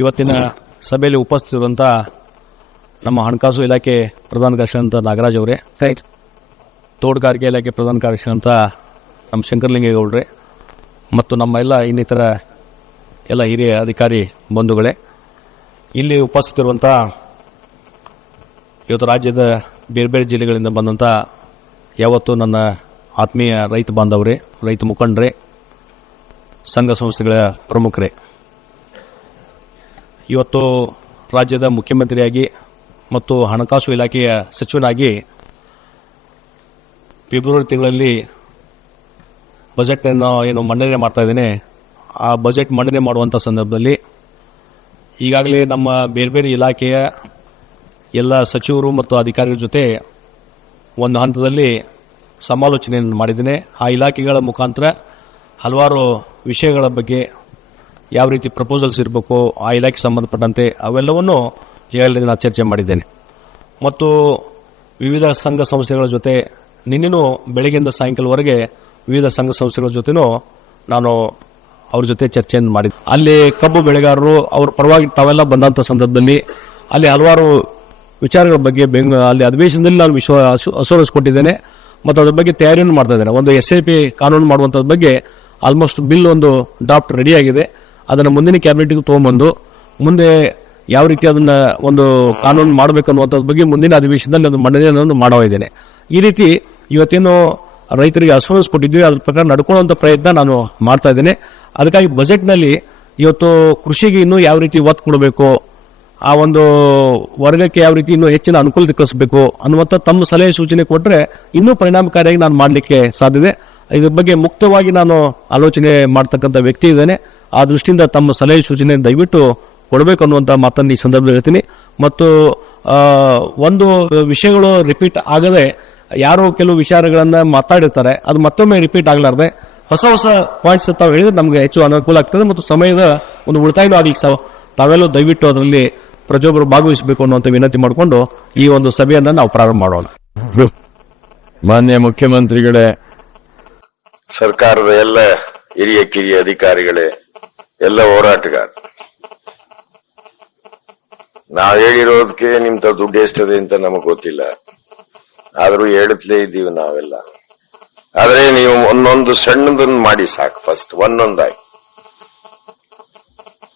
ಇವತ್ತಿನ ಸಭೆಯಲ್ಲಿ ಉಪಸ್ಥಿತಿರುವಂಥ ನಮ್ಮ ಹಣಕಾಸು ಇಲಾಖೆ ಪ್ರಧಾನ ಕಾರ್ಯದರ್ಶಿ ನಾಗರಾಜ್ ಅವರೇ, ತೋಟಗಾರಿಕೆ ಇಲಾಖೆ ಪ್ರಧಾನ ಕಾರ್ಯದರ್ಶಿ ನಮ್ಮ ಶಂಕರಲಿಂಗೇಗೌಡ್ರೆ ಮತ್ತು ನಮ್ಮ ಎಲ್ಲ ಇನ್ನಿತರ ಎಲ್ಲ ಹಿರಿಯ ಅಧಿಕಾರಿ ಬಂಧುಗಳೇ, ಇಲ್ಲಿ ಉಪಸ್ಥಿತಿರುವಂಥ ಇವತ್ತು ರಾಜ್ಯದ ಬೇರೆ ಬೇರೆ ಜಿಲ್ಲೆಗಳಿಂದ ಬಂದಂಥ ಯಾವತ್ತು ನನ್ನ ಆತ್ಮೀಯ ರೈತ ಬಾಂಧವರೇ, ರೈತ ಮುಖಂಡರೇ, ಸಂಘ ಸಂಸ್ಥೆಗಳ ಪ್ರಮುಖರೇ, ಇವತ್ತು ರಾಜ್ಯದ ಮುಖ್ಯಮಂತ್ರಿಯಾಗಿ ಮತ್ತು ಹಣಕಾಸು ಇಲಾಖೆಯ ಸಚಿವನಾಗಿ ಫೆಬ್ರವರಿ ತಿಂಗಳಲ್ಲಿ ಬಜೆಟನ್ನು ಏನು ಮಂಡನೆ ಮಾಡ್ತಾ ಇದ್ದೇನೆ. ಆ ಬಜೆಟ್ ಮಂಡನೆ ಮಾಡುವಂಥ ಸಂದರ್ಭದಲ್ಲಿ ಈಗಾಗಲೇ ನಮ್ಮ ಬೇರೆ ಬೇರೆ ಇಲಾಖೆಯ ಎಲ್ಲ ಸಚಿವರು ಮತ್ತು ಅಧಿಕಾರಿಗಳ ಜೊತೆ ಒಂದು ಹಂತದಲ್ಲಿ ಸಮಾಲೋಚನೆಯನ್ನು ಮಾಡಿದ್ದೇನೆ. ಆ ಇಲಾಖೆಗಳ ಮುಖಾಂತರ ಹಲವಾರು ವಿಷಯಗಳ ಬಗ್ಗೆ ಯಾವ ರೀತಿ ಪ್ರಪೋಸಲ್ಸ್ ಇರಬೇಕು, ಆ ಇಲಾಖೆ ಸಂಬಂಧಪಟ್ಟಂತೆ ಅವೆಲ್ಲವನ್ನು ಈಗಾಗಲೇ ನಾನು ಚರ್ಚೆ ಮಾಡಿದ್ದೇನೆ. ಮತ್ತು ವಿವಿಧ ಸಂಘ ಸಂಸ್ಥೆಗಳ ಜೊತೆ ನಿನ್ನೆನೂ ಬೆಳಗ್ಗೆಯಿಂದ ಸಾಯಂಕಾಲವರೆಗೆ ವಿವಿಧ ಸಂಘ ಸಂಸ್ಥೆಗಳ ಜೊತೆನೂ ನಾನು ಅವ್ರ ಜೊತೆ ಚರ್ಚೆಯನ್ನು ಮಾಡಿದ್ದೆ. ಅಲ್ಲಿ ಕಬ್ಬು ಬೆಳೆಗಾರರು ಅವ್ರ ಪರವಾಗಿ ತಾವೆಲ್ಲ ಬಂದಂಥ ಸಂದರ್ಭದಲ್ಲಿ ಅಲ್ಲಿ ಹಲವಾರು ವಿಚಾರಗಳ ಬಗ್ಗೆ ಅಲ್ಲಿ ಅಧಿವೇಶನದಲ್ಲಿ ನಾನು ಅಸೂರೆನ್ಸ್ ಕೊಟ್ಟಿದ್ದೇನೆ ಮತ್ತು ಅದ್ರ ಬಗ್ಗೆ ತಯಾರಿಯನ್ನು ಮಾಡ್ತಾ ಇದ್ದೇನೆ. ಒಂದು SIP ಕಾನೂನು ಮಾಡುವಂಥದ್ರ ಬಗ್ಗೆ ಆಲ್ಮೋಸ್ಟ್ ಬಿಲ್ ಒಂದು ಡ್ರಾಫ್ಟ್ ರೆಡಿಯಾಗಿದೆ. ಅದನ್ನು ಮುಂದಿನ ಕ್ಯಾಬಿನೆಟ್ಗೆ ತೊಗೊಂಬಂದು ಮುಂದೆ ಯಾವ ರೀತಿ ಅದನ್ನು ಒಂದು ಕಾನೂನು ಮಾಡಬೇಕನ್ನುವಂಥದ್ರ ಬಗ್ಗೆ ಮುಂದಿನ ಅಧಿವೇಶನದಲ್ಲಿ ಒಂದು ಮಂಡನೆಯನ್ನು ಮಾಡುತ್ತಿದ್ದೇನೆ. ಈ ರೀತಿ ಇವತ್ತೇನು ರೈತರಿಗೆ ಅಸೂರೆನ್ಸ್ ಕೊಟ್ಟಿದ್ವಿ ಅದ್ರ ಪ್ರಕಾರ ನಡ್ಕೊಳ್ಳುವಂಥ ಪ್ರಯತ್ನ ನಾನು ಮಾಡ್ತಾ ಇದ್ದೇನೆ. ಅದಕ್ಕಾಗಿ ಬಜೆಟ್ನಲ್ಲಿ ಇವತ್ತು ಕೃಷಿಗೆ ಇನ್ನೂ ಯಾವ ರೀತಿ ಒತ್ತು ಕೊಡಬೇಕು, ಆ ಒಂದು ವರ್ಗಕ್ಕೆ ಯಾವ ರೀತಿ ಇನ್ನೂ ಹೆಚ್ಚಿನ ಅನುಕೂಲತೆ ಕಳಿಸಬೇಕು ಅನ್ನುವಂಥ ತಮ್ಮ ಸಲಹೆ ಸೂಚನೆ ಕೊಟ್ಟರೆ ಇನ್ನೂ ಪರಿಣಾಮಕಾರಿಯಾಗಿ ನಾನು ಮಾಡಲಿಕ್ಕೆ ಸಾಧ್ಯತೆ. ಇದ್ರ ಬಗ್ಗೆ ಮುಕ್ತವಾಗಿ ನಾನು ಆಲೋಚನೆ ಮಾಡ್ತಕ್ಕಂಥ ವ್ಯಕ್ತಿ ಇದ್ದೇನೆ. ಆ ದೃಷ್ಟಿಯಿಂದ ತಮ್ಮ ಸಲಹೆ ಸೂಚನೆ ದಯವಿಟ್ಟು ಕೊಡಬೇಕು ಅನ್ನುವಂಥ ಮಾತನ್ನು ಈ ಸಂದರ್ಭದಲ್ಲಿ ಹೇಳ್ತೀನಿ. ಮತ್ತು ಒಂದು ವಿಷಯಗಳು ರಿಪೀಟ್ ಆಗದೆ ಯಾರೋ ಕೆಲವು ವಿಚಾರಗಳನ್ನು ಮಾತಾಡಿರ್ತಾರೆ, ಅದು ಮತ್ತೊಮ್ಮೆ ರಿಪೀಟ್ ಆಗಲಾರ್ದೆ ಹೊಸ ಹೊಸ ಪಾಯಿಂಟ್ಸ್ ತಾವು ಹೇಳಿದ್ರೆ ನಮಗೆ ಹೆಚ್ಚು ಅನುಕೂಲ ಆಗ್ತದೆ ಮತ್ತು ಸಮಯದ ಒಂದು ಉಳಿತಾಯನೂ ಆಗಿ ತಾವೆಲ್ಲೂ ದಯವಿಟ್ಟು ಅದರಲ್ಲಿ ಪ್ರತಿಯೊಬ್ಬರು ಭಾಗವಹಿಸಬೇಕು ಅನ್ನುವಂಥ ವಿನಂತಿ ಮಾಡಿಕೊಂಡು ಈ ಒಂದು ಸಭೆಯನ್ನು ನಾವು ಪ್ರಾರಂಭ ಮಾಡೋಣ. ಮಾನ್ಯ ಮುಖ್ಯಮಂತ್ರಿಗಳೇ, ಸರ್ಕಾರದ ಎಲ್ಲ ಹಿರಿಯ ಕಿರಿಯ ಅಧಿಕಾರಿಗಳೇ, ಎಲ್ಲ ಹೋರಾಟಗಾರ, ನಾವು ಹೇಳಿರೋದಕ್ಕೆ ನಿಮ್ ದುಡ್ಡು ಎಷ್ಟದೆ ಅಂತ ನಮಗ್ ಗೊತ್ತಿಲ್ಲ, ಆದ್ರೂ ಹೇಳುತ್ತಲೇ ಇದ್ದೀವಿ ನಾವೆಲ್ಲ. ಆದ್ರೆ ನೀವು ಒಂದೊಂದು ಸಣ್ಣದನ್ನು ಮಾಡಿ ಸಾಕು. ಫಸ್ಟ್ ಒಂದೊಂದಾಗಿ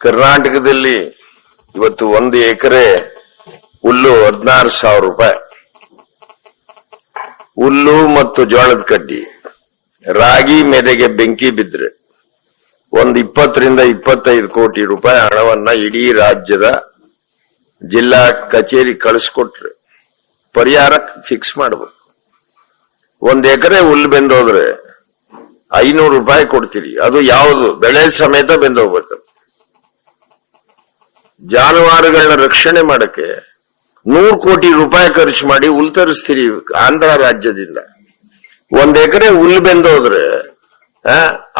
ಕರ್ನಾಟಕದಲ್ಲಿ ಇವತ್ತು 1 ಎಕರೆ ಹುಲ್ಲು 16,000 ರೂಪಾಯಿ, ಹುಲ್ಲು ಮತ್ತು ಜೋಳದ ಕಡ್ಡಿ, ರಾಗಿ ಮೆದೆಗೆ ಬೆಂಕಿ ಬಿದ್ರೆ 20 ರಿಂದ 25 ಕೋಟಿ ರೂಪಾಯಿ ಹಣವನ್ನ ಇಡೀ ರಾಜ್ಯದ ಜಿಲ್ಲಾ ಕಚೇರಿ ಕಳಿಸ್ಕೊಟ್ರೆ ಪರಿಹಾರ ಫಿಕ್ಸ್ ಮಾಡಬೇಕು. 1 ಎಕರೆ ಹುಲ್ಲು ಬೆಂದೋದ್ರೆ 500 ರೂಪಾಯಿ ಕೊಡ್ತೀರಿ. ಅದು ಯಾವುದು ಬೆಳೆ ಸಮೇತ ಬೆಂದೋಗ್ಬೇಕು. ಜಾನುವಾರುಗಳನ್ನ ರಕ್ಷಣೆ ಮಾಡಕ್ಕೆ 100 ಕೋಟಿ ರೂಪಾಯಿ ಖರ್ಚು ಮಾಡಿ ಹುಲ್ಲು ತರಿಸ್ತೀರಿ ಆಂಧ್ರ ರಾಜ್ಯದಿಂದ. 1 ಎಕರೆ ಹುಲ್ಲು ಬೆಂದೋದ್ರೆ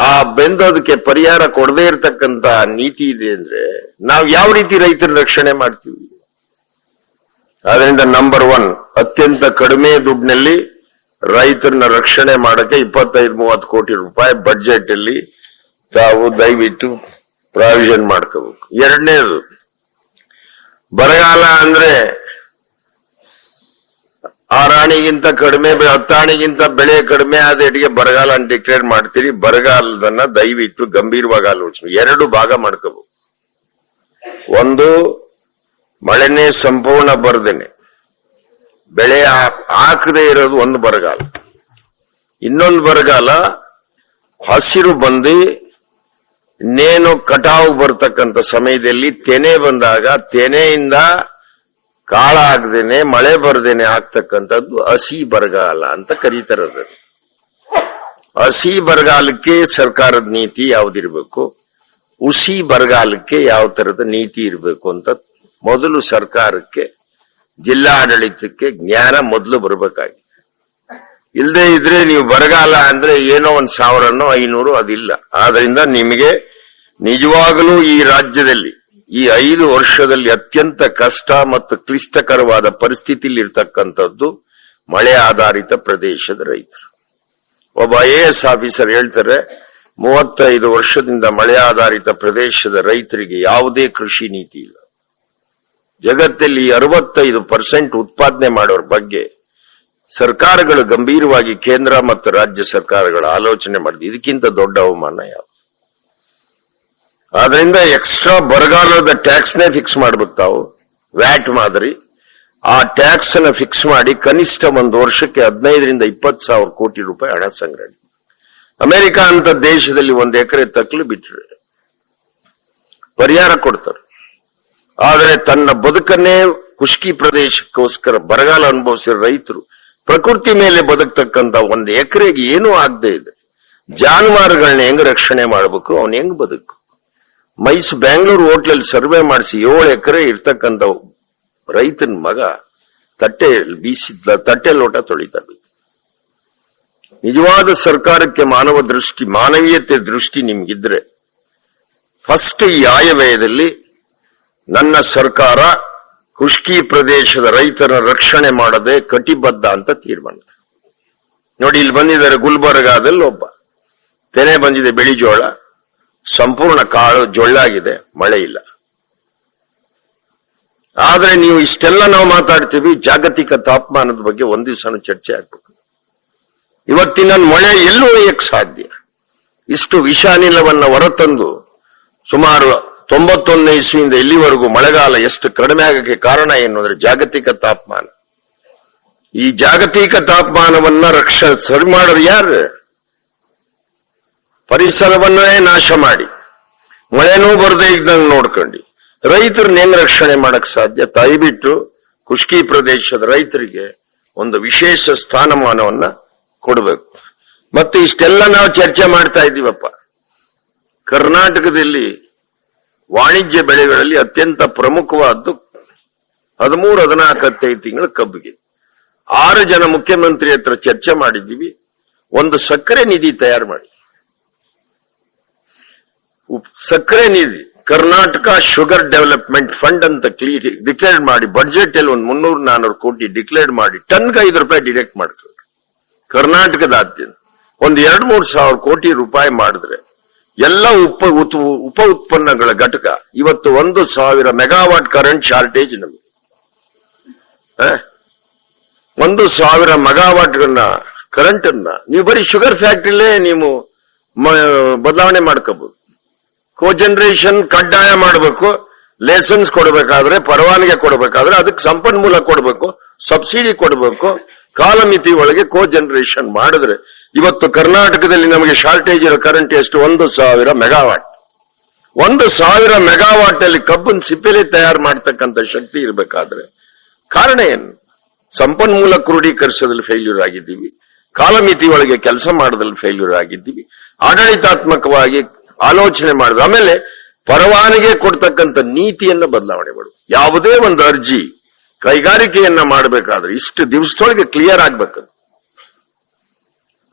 ಆ ಬೆಂದೋದಕ್ಕೆ ಪರಿಹಾರ ಕೊಡದೇ ಇರತಕ್ಕಂತ ನೀತಿ ಇದೆ ಅಂದ್ರೆ ನಾವು ಯಾವ ರೀತಿ ರೈತರ ರಕ್ಷಣೆ ಮಾಡ್ತೀವಿ? ಆದ್ರಿಂದ ನಂಬರ್ 1, ಅತ್ಯಂತ ಕಡಿಮೆ ದುಡ್ಡಿನಲ್ಲಿ ರೈತರನ್ನ ರಕ್ಷಣೆ ಮಾಡಕ್ಕೆ 25-30 ಕೋಟಿ ರೂಪಾಯಿ ಬಜೆಟ್ ಅಲ್ಲಿ ತಾವು ದಯವಿಟ್ಟು ಪ್ರಾವಿಷನ್ ಮಾಡ್ಕೋಬೇಕು. ಎರಡನೇದು, ಬರಗಾಲ ಅಂದ್ರೆ 6 ಆಣೆಗಿಂತ ಕಡಿಮೆ 10 ಆಣೆಗಿಂತ ಬೆಳೆ ಕಡಿಮೆ ಆದೆಟಿಗೆ ಬರಗಾಲ ಅಂತ ಡಿಕ್ಲೇರ್ ಮಾಡ್ತೀರಿ. ಬರಗಾಲದನ್ನ ದಯವಿಟ್ಟು ಗಂಭೀರವಾಗಿ ಆಲೋಚನೆ 2 ಭಾಗ ಮಾಡ್ಕೋಬೇಕು. ಒಂದು, ಮಳೆನೇ ಸಂಪೂರ್ಣ ಬರ್ದೇನೆ ಬೆಳೆ ಹಾಕದೇ ಇರೋದು ಒಂದು ಬರಗಾಲ. ಇನ್ನೊಂದು ಬರಗಾಲ ಹಸಿರು ಬಂದು ನೇನು ಕಟಾವು ಬರ್ತಕ್ಕಂಥ ಸಮಯದಲ್ಲಿ ತೆನೆ ಬಂದಾಗ ತೆನೆಯಿಂದ ಕಾಳ ಆಗದೇನೆ ಮಳೆ ಬರ್ದೇನೆ ಆಗ್ತಕ್ಕಂಥದ್ದು ಹಸಿ ಬರಗಾಲ ಅಂತ ಕರೀತಾರದು. ಹಸಿ ಬರಗಾಲಕ್ಕೆ ಸರ್ಕಾರದ ನೀತಿ ಯಾವ್ದಿರ್ಬೇಕು, ಹುಸಿ ಬರಗಾಲಕ್ಕೆ ಯಾವ ತರದ ನೀತಿ ಇರಬೇಕು ಅಂತ ಮೊದಲು ಸರ್ಕಾರಕ್ಕೆ, ಜಿಲ್ಲಾಡಳಿತಕ್ಕೆ ಜ್ಞಾನ ಮೊದಲು ಬರಬೇಕಾಗಿದೆ. ಇಲ್ಲದೆ ಇದ್ರೆ ನೀವು ಬರಗಾಲ ಅಂದ್ರೆ ಏನೋ 1,000 ಅದಿಲ್ಲ. ಆದ್ರಿಂದ ನಿಮಗೆ ನಿಜವಾಗಲೂ ಈ ರಾಜ್ಯದಲ್ಲಿ ಈ 5 ವರ್ಷದಲ್ಲಿ ಅತ್ಯಂತ ಕಷ್ಟ ಮತ್ತು ಕ್ಲಿಷ್ಟಕರವಾದ ಪರಿಸ್ಥಿತಿಯಲ್ಲಿ ಇರ್ತಕ್ಕಂಥದ್ದು ಮಳೆ ಆಧಾರಿತ ಪ್ರದೇಶದ ರೈತರು. ಒಬ್ಬ IAS ಆಫೀಸರ್ ಹೇಳ್ತಾರೆ, 35 ವರ್ಷದಿಂದ ಮಳೆ ಆಧಾರಿತ ಪ್ರದೇಶದ ರೈತರಿಗೆ ಯಾವುದೇ ಕೃಷಿ ನೀತಿ ಇಲ್ಲ. ಜಗತ್ತಲ್ಲಿ 65% ಉತ್ಪಾದನೆ ಮಾಡೋರ ಬಗ್ಗೆ ಸರ್ಕಾರಗಳು ಗಂಭೀರವಾಗಿ ಕೇಂದ್ರ ಮತ್ತು ರಾಜ್ಯ ಸರ್ಕಾರಗಳ ಆಲೋಚನೆ ಮಾಡಿದೆ. ಇದಕ್ಕಿಂತ ದೊಡ್ಡ ಅವಮಾನ ಯಾವುದು? ಆದ್ರಿಂದ ಎಕ್ಸ್ಟ್ರಾ ಬರಗಾಲದ ಟ್ಯಾಕ್ಸ್ನೇ ಫಿಕ್ಸ್ ಮಾಡ್ಬೇಕು ತಾವು, ವ್ಯಾಟ್ ಮಾದರಿ. ಆ ಟ್ಯಾಕ್ಸ್ ಅನ್ನ ಫಿಕ್ಸ್ ಮಾಡಿ ಕನಿಷ್ಠ ಒಂದು ವರ್ಷಕ್ಕೆ 15ರಿಂದ 20 ಸಾವಿರ ಕೋಟಿ ರೂಪಾಯಿ ಹಣ ಸಂಗ್ರಹಣೆ. ಅಮೆರಿಕ ಅಂತ ದೇಶದಲ್ಲಿ 1 ಎಕರೆ ತಕ್ಲು ಬಿಟ್ರೆ ಪರಿಹಾರ ಕೊಡ್ತಾರೆ. ಆದರೆ ತನ್ನ ಬದುಕನ್ನೇ ಖುಷ್ಕಿ ಪ್ರದೇಶಕ್ಕೋಸ್ಕರ ಬರಗಾಲ ಅನುಭವಿಸಿದ ರೈತರು ಪ್ರಕೃತಿ ಮೇಲೆ ಬದುಕ್ತಕ್ಕಂತ 1 ಎಕರೆಗೆ ಏನೂ ಆಗದೆ ಇದೆ. ಜಾನುವಾರುಗಳನ್ನ ಹೆಂಗ್ ರಕ್ಷಣೆ ಮಾಡಬೇಕು, ಅವನ್ ಹೆಂಗ್ ಬದುಕು? ಬ್ಯಾಂಗ್ಳೂರು ಹೋಟ್ಲಲ್ಲಿ ಸರ್ವೆ ಮಾಡಿಸಿ 7 ಎಕರೆ ಇರ್ತಕ್ಕಂಥ ರೈತನ ಮಗ ತಟ್ಟೆ ಲೋಟ ತೊಳಿತಾ ಬಿದ್ದ. ನಿಜವಾದ ಸರ್ಕಾರಕ್ಕೆ ಮಾನವೀಯತೆ ದೃಷ್ಟಿ ನಿಮ್ಗಿದ್ರೆ ಫಸ್ಟ್ ಈ ಆಯವ್ಯಯದಲ್ಲಿ ನನ್ನ ಸರ್ಕಾರ ಖುಷ್ಕಿ ಪ್ರದೇಶದ ರೈತರ ರಕ್ಷಣೆ ಮಾಡದೆ ಕಟಿಬದ್ಧ ಅಂತ ತೀರ್ಮಾನ. ನೋಡಿ, ಇಲ್ಲಿ ಬಂದಿದ್ದಾರೆ ಗುಲ್ಬರ್ಗಾದಲ್ಲಿ ಒಬ್ಬ ತೆನೆ ಬಂದಿದೆ, ಬಿಳಿ ಜೋಳ ಸಂಪೂರ್ಣ ಕಾಳು ಜೊಳ್ಳಾಗಿದೆ, ಮಳೆ ಇಲ್ಲ. ಆದ್ರೆ ನೀವು ಇಷ್ಟೆಲ್ಲ ನಾವು ಮಾತಾಡ್ತೀವಿ, ಜಾಗತಿಕ ತಾಪಮಾನದ ಬಗ್ಗೆ ಒಂದ್ ದಿವಸನೂ ಚರ್ಚೆ ಆಗ್ಬೇಕು. ಇವತ್ತಿನ ಮಳೆ ಎಲ್ಲೂ ಒಯ್ಯಕ್ ಸಾಧ್ಯ? ಇಷ್ಟು ವಿಷಾನಿಲವನ್ನ ಹೊರತಂದು ಸುಮಾರು 91ನೇ ಇಸ್ವಿಯಿಂದ ಇಲ್ಲಿವರೆಗೂ ಮಳೆಗಾಲ ಎಷ್ಟು ಕಡಿಮೆ ಆಗಕ್ಕೆ ಕಾರಣ ಏನು ಅಂದ್ರೆ ಜಾಗತಿಕ ತಾಪಮಾನ. ಈ ಜಾಗತಿಕ ತಾಪಮಾನವನ್ನ ಸರಿ ಮಾಡೋರು ಯಾರು? ಪರಿಸರವನ್ನೇ ನಾಶ ಮಾಡಿ ಮಳೆನೂ ಬರದೇ ಇದ್ದಂಗೆ ನೋಡ್ಕೊಂಡು ರೈತರನ್ನ ಹೆಂಗ್ ರಕ್ಷಣೆ ಮಾಡಕ್ ಸಾಧ್ಯ? ದಯವಿಟ್ಟು ಖುಷ್ಕಿ ಪ್ರದೇಶದ ರೈತರಿಗೆ ಒಂದು ವಿಶೇಷ ಸ್ಥಾನಮಾನವನ್ನ ಕೊಡಬೇಕು. ಮತ್ತು ಇಷ್ಟೆಲ್ಲ ನಾವು ಚರ್ಚೆ ಮಾಡ್ತಾ ಇದ್ದೀವಪ್ಪ. ಕರ್ನಾಟಕದಲ್ಲಿ ವಾಣಿಜ್ಯ ಬೆಳೆಗಳಲ್ಲಿ ಅತ್ಯಂತ ಪ್ರಮುಖವಾದ್ದು 13-14 ತಿಂಗಳ ಕಬ್ಬಿಗೆ. 6 ಜನ ಮುಖ್ಯಮಂತ್ರಿ ಹತ್ರ ಚರ್ಚೆ ಮಾಡಿದ್ದೀವಿ. ಒಂದು ಸಕ್ಕರೆ ನಿಧಿ ತಯಾರು ಮಾಡಿ, ಸಕ್ಕರೆ ನಿಧಿ ಕರ್ನಾಟಕ ಶುಗರ್ ಡೆವಲಪ್ಮೆಂಟ್ ಫಂಡ್ ಅಂತ ಡಿಕ್ಲೇರ್ ಮಾಡಿ ಬಡ್ಜೆಟ್ ಅಲ್ಲಿ ಒಂದು 300-400 ಕೋಟಿ ಡಿಕ್ಲೇರ್ ಮಾಡಿ ಟನ್ಗೆ ₹5 ಡಿರೆಕ್ಟ್ ಮಾಡ್ಕೊಂಡು ಕರ್ನಾಟಕದಾದ್ಯಂತ ಒಂದು 2-3 ಸಾವಿರ ಕೋಟಿ ರೂಪಾಯಿ ಮಾಡಿದ್ರೆ ಎಲ್ಲ ಉಪ ಉತ್ಪನ್ನಗಳ ಘಟಕ ಇವತ್ತು 1,000 ಮೆಗಾವಾಟ್ ಕರೆಂಟ್ ಶಾರ್ಟೇಜ್ ನಮಗೆ. 1,000 ಮೆಗಾವಾಟ್ ಕರೆಂಟ್ ಅನ್ನ ನೀವು ಬರೀ ಶುಗರ್ ಫ್ಯಾಕ್ಟ್ರಿಲೇ ನೀವು ಬದಲಾವಣೆ ಮಾಡ್ಕೋಬಹುದು. ಕೋಜನರೇಷನ್ ಕಡ್ಡಾಯ ಮಾಡಬೇಕು. ಲೈಸೆನ್ಸ್ ಕೊಡಬೇಕಾದ್ರೆ, ಪರವಾನಗಿ ಕೊಡಬೇಕಾದ್ರೆ ಅದಕ್ಕೆ ಸಂಪನ್ಮೂಲ ಕೊಡಬೇಕು, ಸಬ್ಸಿಡಿ ಕೊಡಬೇಕು. ಕಾಲಮಿತಿ ಒಳಗೆ ಕೋಜನರೇಷನ್ ಮಾಡಿದ್ರೆ ಇವತ್ತು ಕರ್ನಾಟಕದಲ್ಲಿ ನಮಗೆ ಶಾರ್ಟೇಜ್ ಇರೋ ಕರೆಂಟ್ ಎಷ್ಟು? 1,000 ಮೆಗಾವಾಟ್. 1,000 ಮೆಗಾವಾಟ್ ಅಲ್ಲಿ ಕಬ್ಬನ್ ಸಿಪ್ಪೆಲೆ ತಯಾರು ಮಾಡ್ತಕ್ಕಂಥ ಶಕ್ತಿ ಇರಬೇಕಾದ್ರೆ ಕಾರಣ ಏನು? ಸಂಪನ್ಮೂಲ ಕ್ರೋಢೀಕರಿಸೋದ್ರಲ್ಲಿ ಫೇಲ್ಯೂರ್ ಆಗಿದ್ದೀವಿ, ಕಾಲಮಿತಿ ಒಳಗೆ ಕೆಲಸ ಮಾಡೋದ್ರಲ್ಲಿ ಫೇಲ್ಯೂರ್ ಆಗಿದ್ದೀವಿ, ಆಡಳಿತಾತ್ಮಕವಾಗಿ ಆಲೋಚನೆ ಮಾಡಿದ್ರು. ಆಮೇಲೆ ಪರವಾನಗಿ ಕೊಡ್ತಕ್ಕಂಥ ನೀತಿಯನ್ನ ಬದಲಾವಣೆ ಮಾಡು. ಯಾವುದೇ ಒಂದು ಅರ್ಜಿ ಕೈಗಾರಿಕೆಯನ್ನ ಮಾಡಬೇಕಾದ್ರೆ ಇಷ್ಟು ದಿವಸದೊಳಗೆ ಕ್ಲಿಯರ್ ಆಗ್ಬೇಕದು.